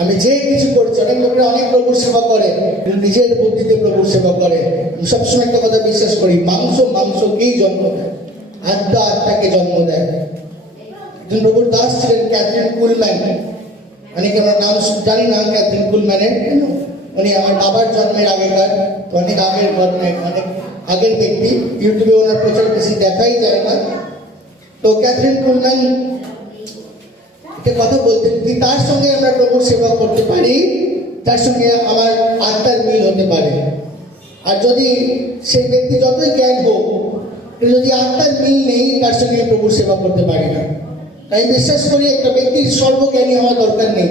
আমি যে কিছু করছি। অনেক লোকেরা অনেক প্রভুর সেবা করে, কিন্তু নিজের বুদ্ধিতে প্রভুর সেবা করে। আমি সবসময় একটা কথা বিশ্বাস করি, মাংসকেই জন্ম দেয়, আত্মাকে জন্ম দেয়। একজন প্রভুর দাস ছিলেন ক্যাথরিন কুলম্যান, অনেকে আমরা নাম জানি না ক্যাথরিন কুলম্যানের। উনি আমার বাবার জন্মের আগেকার, অনেক আগের অনেক আগের ব্যক্তি। ইউটিউবে ওনার প্রচার বেশি দেখাই যায় না। তো ক্যাথরিন কুলম্যান একটা কথা বলতেন কি, তার সঙ্গে আমরা প্রভুর সেবা করতে পারি তার সঙ্গে আমার আত্মার মিল হতে পারে। আর যদি সেই ব্যক্তি যতই জ্ঞান হোক, যদি আত্মার মিল নেই তার সঙ্গে প্রভুর সেবা করতে পারি না। তাই বিশ্বাস করি একটা ব্যক্তির সর্বজ্ঞানী হওয়া দরকার নেই।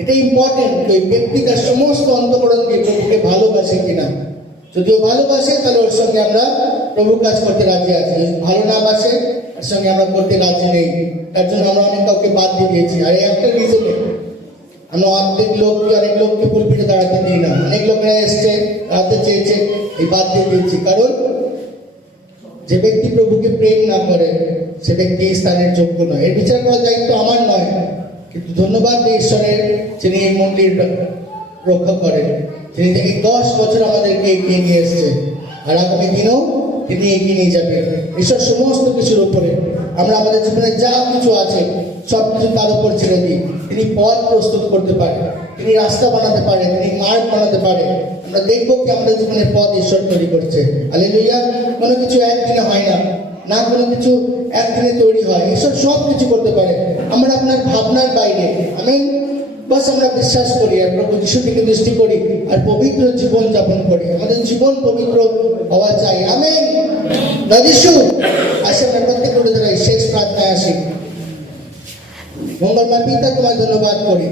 এটা ইম্পর্টেন্ট, ওই ব্যক্তি তার সমস্ত অন্তঃকরণ দিয়ে প্রভুকে ভালোবাসে কিনা। যদিও ভালোবাসে তাহলে ওর সঙ্গে আমরা প্রভুর কাজ করতে রাজি আছি। ভালো না বাসে তার সঙ্গে আমরা করতে রাজি নেই। তার জন্য আমরা অনেক কাউকে বাদ দিয়ে দিয়েছি। আর এই একটা রিজনে আমরা অনেক লোককে পুলপিটে দাঁড়াতে দিই না। অনেক লোকেরা এসছে, দাঁড়াতে চেয়েছে, এই বাদ দিয়ে দিয়েছি। কারণ যে ব্যক্তি প্রভুকে প্রেম না করে সে ব্যক্তি স্থানের যোগ্য নয়। এর বিচার করার দায়িত্ব আমার নয়, কিন্তু ধন্যবাদ ঈশ্বরের যিনি এই মন্দির রক্ষা করেন, যিনি থেকে 10 বছর আমাদেরকে এগিয়ে নিয়ে এসছে, আর আগামী দিনও তিনি এগিয়ে নিয়ে যাবেন। ঈশ্বর সমস্ত কিছুর উপরে, আমরা আমাদের জীবনে যা কিছু আছে সব কিছু তার উপর ছেড়ে দিই। তিনি পথ প্রস্তুত করতে পারেন, তিনি রাস্তা বানাতে পারেন, তিনি মার্গ বানাতে পারেন। আমরা দেখবো কি আমাদের জীবনের পথ ঈশ্বর তৈরি করছে। হালেলুয়া। কোনো কিছু একদিনে হয় না, না কোনো কিছু একদিনে তৈরি হয়। ঈশ্বর সব কিছু করতে পারে, আমরা আপনার ভাবনার বাইরে। আমিন। বাস আমরা বিশ্বাস করি আর প্রভু যিশু থেকে দৃষ্টি করি আর পবিত্র জীবন যাপন করি। আমাদের জীবন পবিত্র হওয়া চাই। আমিন। যিশু আসে, আমরা প্রত্যেক করে দাঁড়াই, শেষ প্রার্থনায় আসি। মঙ্গলময় পিতা, তোমায় ধন্যবাদ করি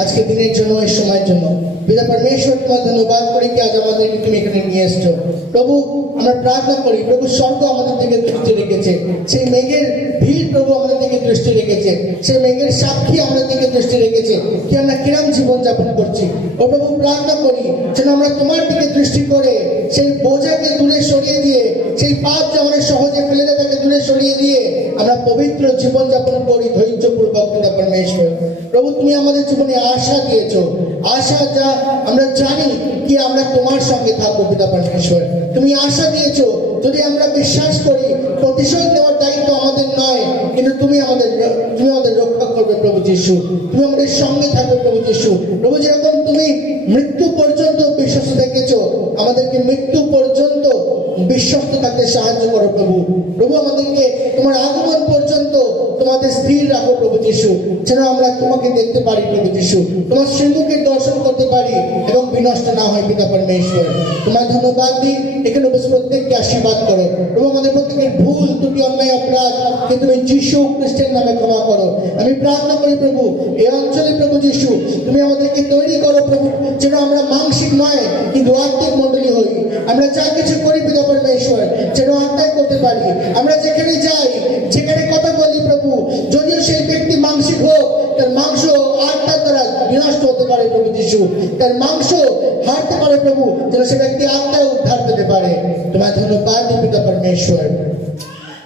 আজকে দিনের জন্য, এই সময়ের জন্য। পিতা পরমেশ্বর, তোমায় ধন্যবাদ করি কি আজ আমাদেরকে তুমি এখানে নিয়ে এসছো। প্রভু আমরা প্রার্থনা করি, প্রভু স্বর্গ আমাদের দিকে দৃষ্টি রেখেছে, সেই মেঘের ভিড় প্রভু আমাদের দিকে দৃষ্টি রেখেছে, সেই মেঘের সাক্ষী আমাদের দিকে দৃষ্টি রেখেছে কি আমরা কিরম জীবন যাপন করছি। ও প্রভু প্রার্থনা করি যেন আমরা তোমার দিকে দৃষ্টি করে সেই বোঝাকে দূরে সরিয়ে দিয়ে, সেই পাপ যে আমাদের সহজে ফেলে দেয় তাকে দূরে সরিয়ে দিয়ে আমরা পবিত্র জীবন যাপন করি ধৈর্যপূর্বক। পিতা পরমেশ্বর, প্রভু তুমি আমাদের জীবনে আশা দিয়েছো, আশা যা আমরা জানি কি আমরা তোমার সঙ্গে থাকবো। পিতা পরমেশ্বর, তুমি আশা দিয়েছো, যদি আমরা বিশ্বাস করি প্রতিশোধ নেওয়ার দায়িত্ব আমাদের নয়, কিন্তু তুমি আমাদের রক্ষা করবে প্রভু যিশু, তুমি আমাদের সঙ্গে থাকবে প্রভু যিশু। প্রভু যেরকম তুমি মৃত্যু পর্যন্ত বিশ্বস্ত দেখেছো, আমাদেরকে মৃত্যু পর্যন্ত বিশ্বস্ত থাকতে সাহায্য করো প্রভু। প্রভু আমাদেরকে তোমার আগমন পর্যন্ত তোমাদের স্থির রাখো প্রভু যিশু, যেন আমরা তোমাকে দেখতে পারি প্রভু যিশু, তোমার শ্রীমুখের দর্শন করতে পারি এবং বিনষ্ট না হয়। পিতা পরমেশ্বর, তোমার ধন্যবাদ দিই, এখানে বসে প্রত্যেককে আশীর্বাদ করো প্রভু। আমাদের প্রত্যেকের ভুল ত্রুটি অন্যায় অপরাধ তুমি যিশু খ্রিস্টের নামে ক্ষমা করো। আমি প্রার্থনা করি প্রভু এই অঞ্চলে প্রভু যিশু তুমি আমাদেরকে তৈরি করো প্রভু, যেন আমরা মানসিক নয় কিন্তু আত্মিক মণ্ডলী হই। আমরা যা কিছু করি পিতা পরমেশ্বর যেন আত্মায় করতে পারি। আমরা যেখানে যাই, যেখানে কথা বলি প্রভু, যদিও সেই ব্যক্তি মানসিক হোক, তার মাংস আত্মার দ্বারা বিনষ্ট হতে পারে প্রভু যিশু, তার মাংস হারতে পারে প্রভু, যেন সে ব্যক্তি আত্মায় উদ্ধার পেতে পারে। তোমার ধন্যবাদ পিতা পরমেশ্বর।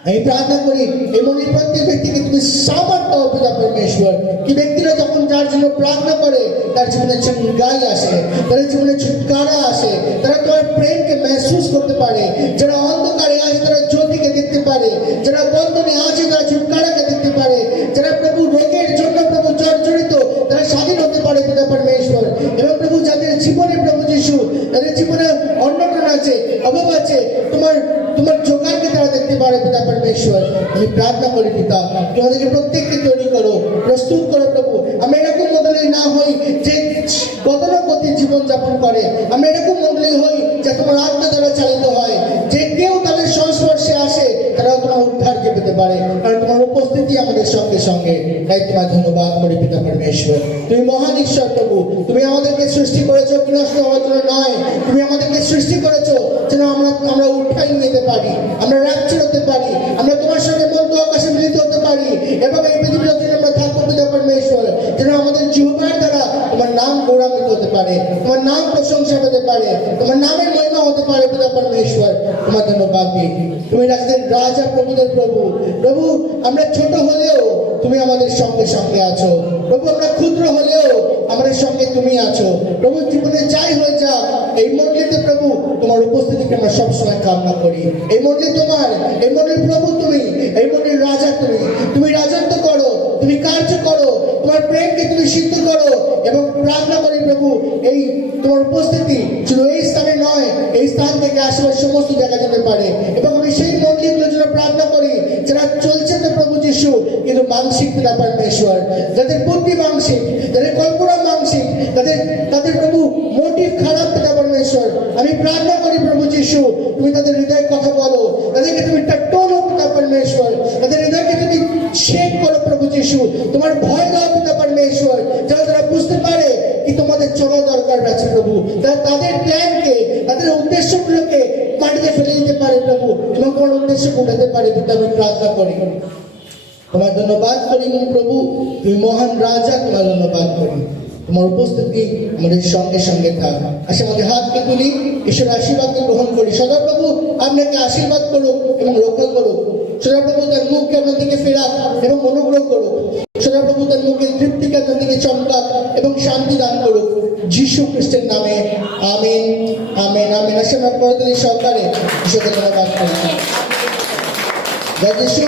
আমি প্রার্থনা করি এই মনের প্রত্যেক ব্যক্তিকে তুমি সামর্থ্য দাও পিতা পরমেশ্বর, কি ব্যক্তিরা যখন যার জন্য প্রার্থনা করে তার জীবনে চমৎকার আসে, তার জীবনে ছুটকারা আসে, তারা তোমার প্রেমকে महसूस করতে পারে। যারা অন্ধকারে আছে তারা জ্যোতিকে দেখতে পারে, যারা বন্ধনে আছে তারা ছুটকারাকে দেখতে পারে, যারা প্রভু রোগের জন্য প্রভু জর্জরিত তারা স্বাধীন হতে পারে পিতা পরমেশ্বর। এবং প্রভু যাদের জীবনে প্রভু যিশু তাদের জীবনে অন্যতম আছে, অভাব আছে, তোমার যোগানকে তারা দেখতে পারে পিতা পরমেশ্বর। আমি প্রার্থনা করি পিতা তোমাদেরকে প্রত্যেককে তৈরি করো, প্রস্তুত করো প্রভু। আমরা এরকম মন্ডলী না হই যে গতানুগতিক জীবন যাপন করে, আমরা এরকম মন্ডলী হই যে তোমার আত্মা দ্বারা চালিত হয়, যে কেউ তাদের সংস্পর্শে আসে তারাও তোমার উদ্ধারকে পেতে পারে, কারণ তোমার উপস্থিতি আমাদের সঙ্গে সঙ্গে। তাই তোমার ধন্যবাদ করি পিতা পরমেশ্বর। তুমি মহান ঈশ্বর প্রভু, তুমি আমাদেরকে সৃষ্টি করেছো বিনষ্ট হওয়ার জন্য নয়, তুমি আমাদেরকে সৃষ্টি করেছো যেন আমরা উঠাই নিতে পারি, আমরা রাজ্য প্রশংসা হতে পারে, তোমার নামের মহিমা হতে পারে পিতা পরমেশ্বর। তোমার ধন্যবাদ দিই। তুমি রাজাদের রাজা, প্রভুদের প্রভু। প্রভু, আমরা ছোট হলেও তুমি আমাদের সঙ্গে সঙ্গে আছো। প্রভু, আমরা ক্ষুদ্র হলেও আমাদের সঙ্গে তুমি আছো। প্রভু, জীবনে যাই হয়ে যা, এই মন্দিরে প্রভু তোমার উপস্থিতিকে আমরা সবসময় কামনা করি। এই মন্দির তোমার, এই মন্দির প্রভু তুমি, এই মন্দির রাজা তুমি। তুমি রাজত্ব করো, তুমি কার্য করো, তোমার প্রেমকে তুমি সিদ্ধ করো। এবং প্রার্থনা করি প্রভু, এই তোমার উপস্থিতি শুধু এই স্থানে নয়, এই স্থান থেকে আশেপাশে সমস্ত জায়গা যেতে পারে। এবং আমি সেই মন্দিরগুলোর জন্য প্রার্থনা করি যারা চলছে তো প্রভু যিশু, কিন্তু মানসিক পিতা পরমেশ্বর, যাদের বুদ্ধি মানসিক, যাদের কল্পনা মানসিক, তাদের প্রভু মোটিভ খারাপ পিতা পরমেশ্বর, আমি প্রার্থনা করি প্রভু যিশু, তুমি তাদের হৃদয়ের কথা বলো, তাদেরকে তুমি টোনো পিতা পরমেশ্বর, তাদের হৃদয়কে তুমি শেক করো প্রভু যিশু, তোমার ভয় দাও পিতা পরমেশ্বর, যেন তারা বুঝতে পারে কি তোমাদের চলা দরকার আছে প্রভু, তাদের প্ল্যানকে, তাদের উদ্দেশ্যগুলোকে মাটিতে ফেলে দিতে পারে প্রভু, এবং তোমার উদ্দেশ্য উঠাতে পারে পিতা। আমি প্রার্থনা করি, তোমার ধন্যবাদ করি প্রভু, তুমি মহান রাজা, তোমার ধন্যবাদ করি। তোমার উপস্থিতি আমাদের সঙ্গে সঙ্গে থাক। আসে আমাদের হাতকে তুলি, ঈশ্বর আশীর্বাদকে গ্রহণ করি। সদাপ্রভু আপনাকে আশীর্বাদ করুক এবং রক্ষা করুক। সদাপ্রভু তার মুখকে আপনার দিকে ফেরাক এবং অনুগ্রহ করুক। সদাপ্রভু তার মুখে তৃপ্তিকে আপনার দিকে চমকাক এবং শান্তি দান করুক। যিশু খ্রিস্টের নামে আমিন, আমিন, আমিন। আসে আমরা পরদিনের সহকারে ঈশ্বরকে ধন্যবাদ করি। জয় যিশু।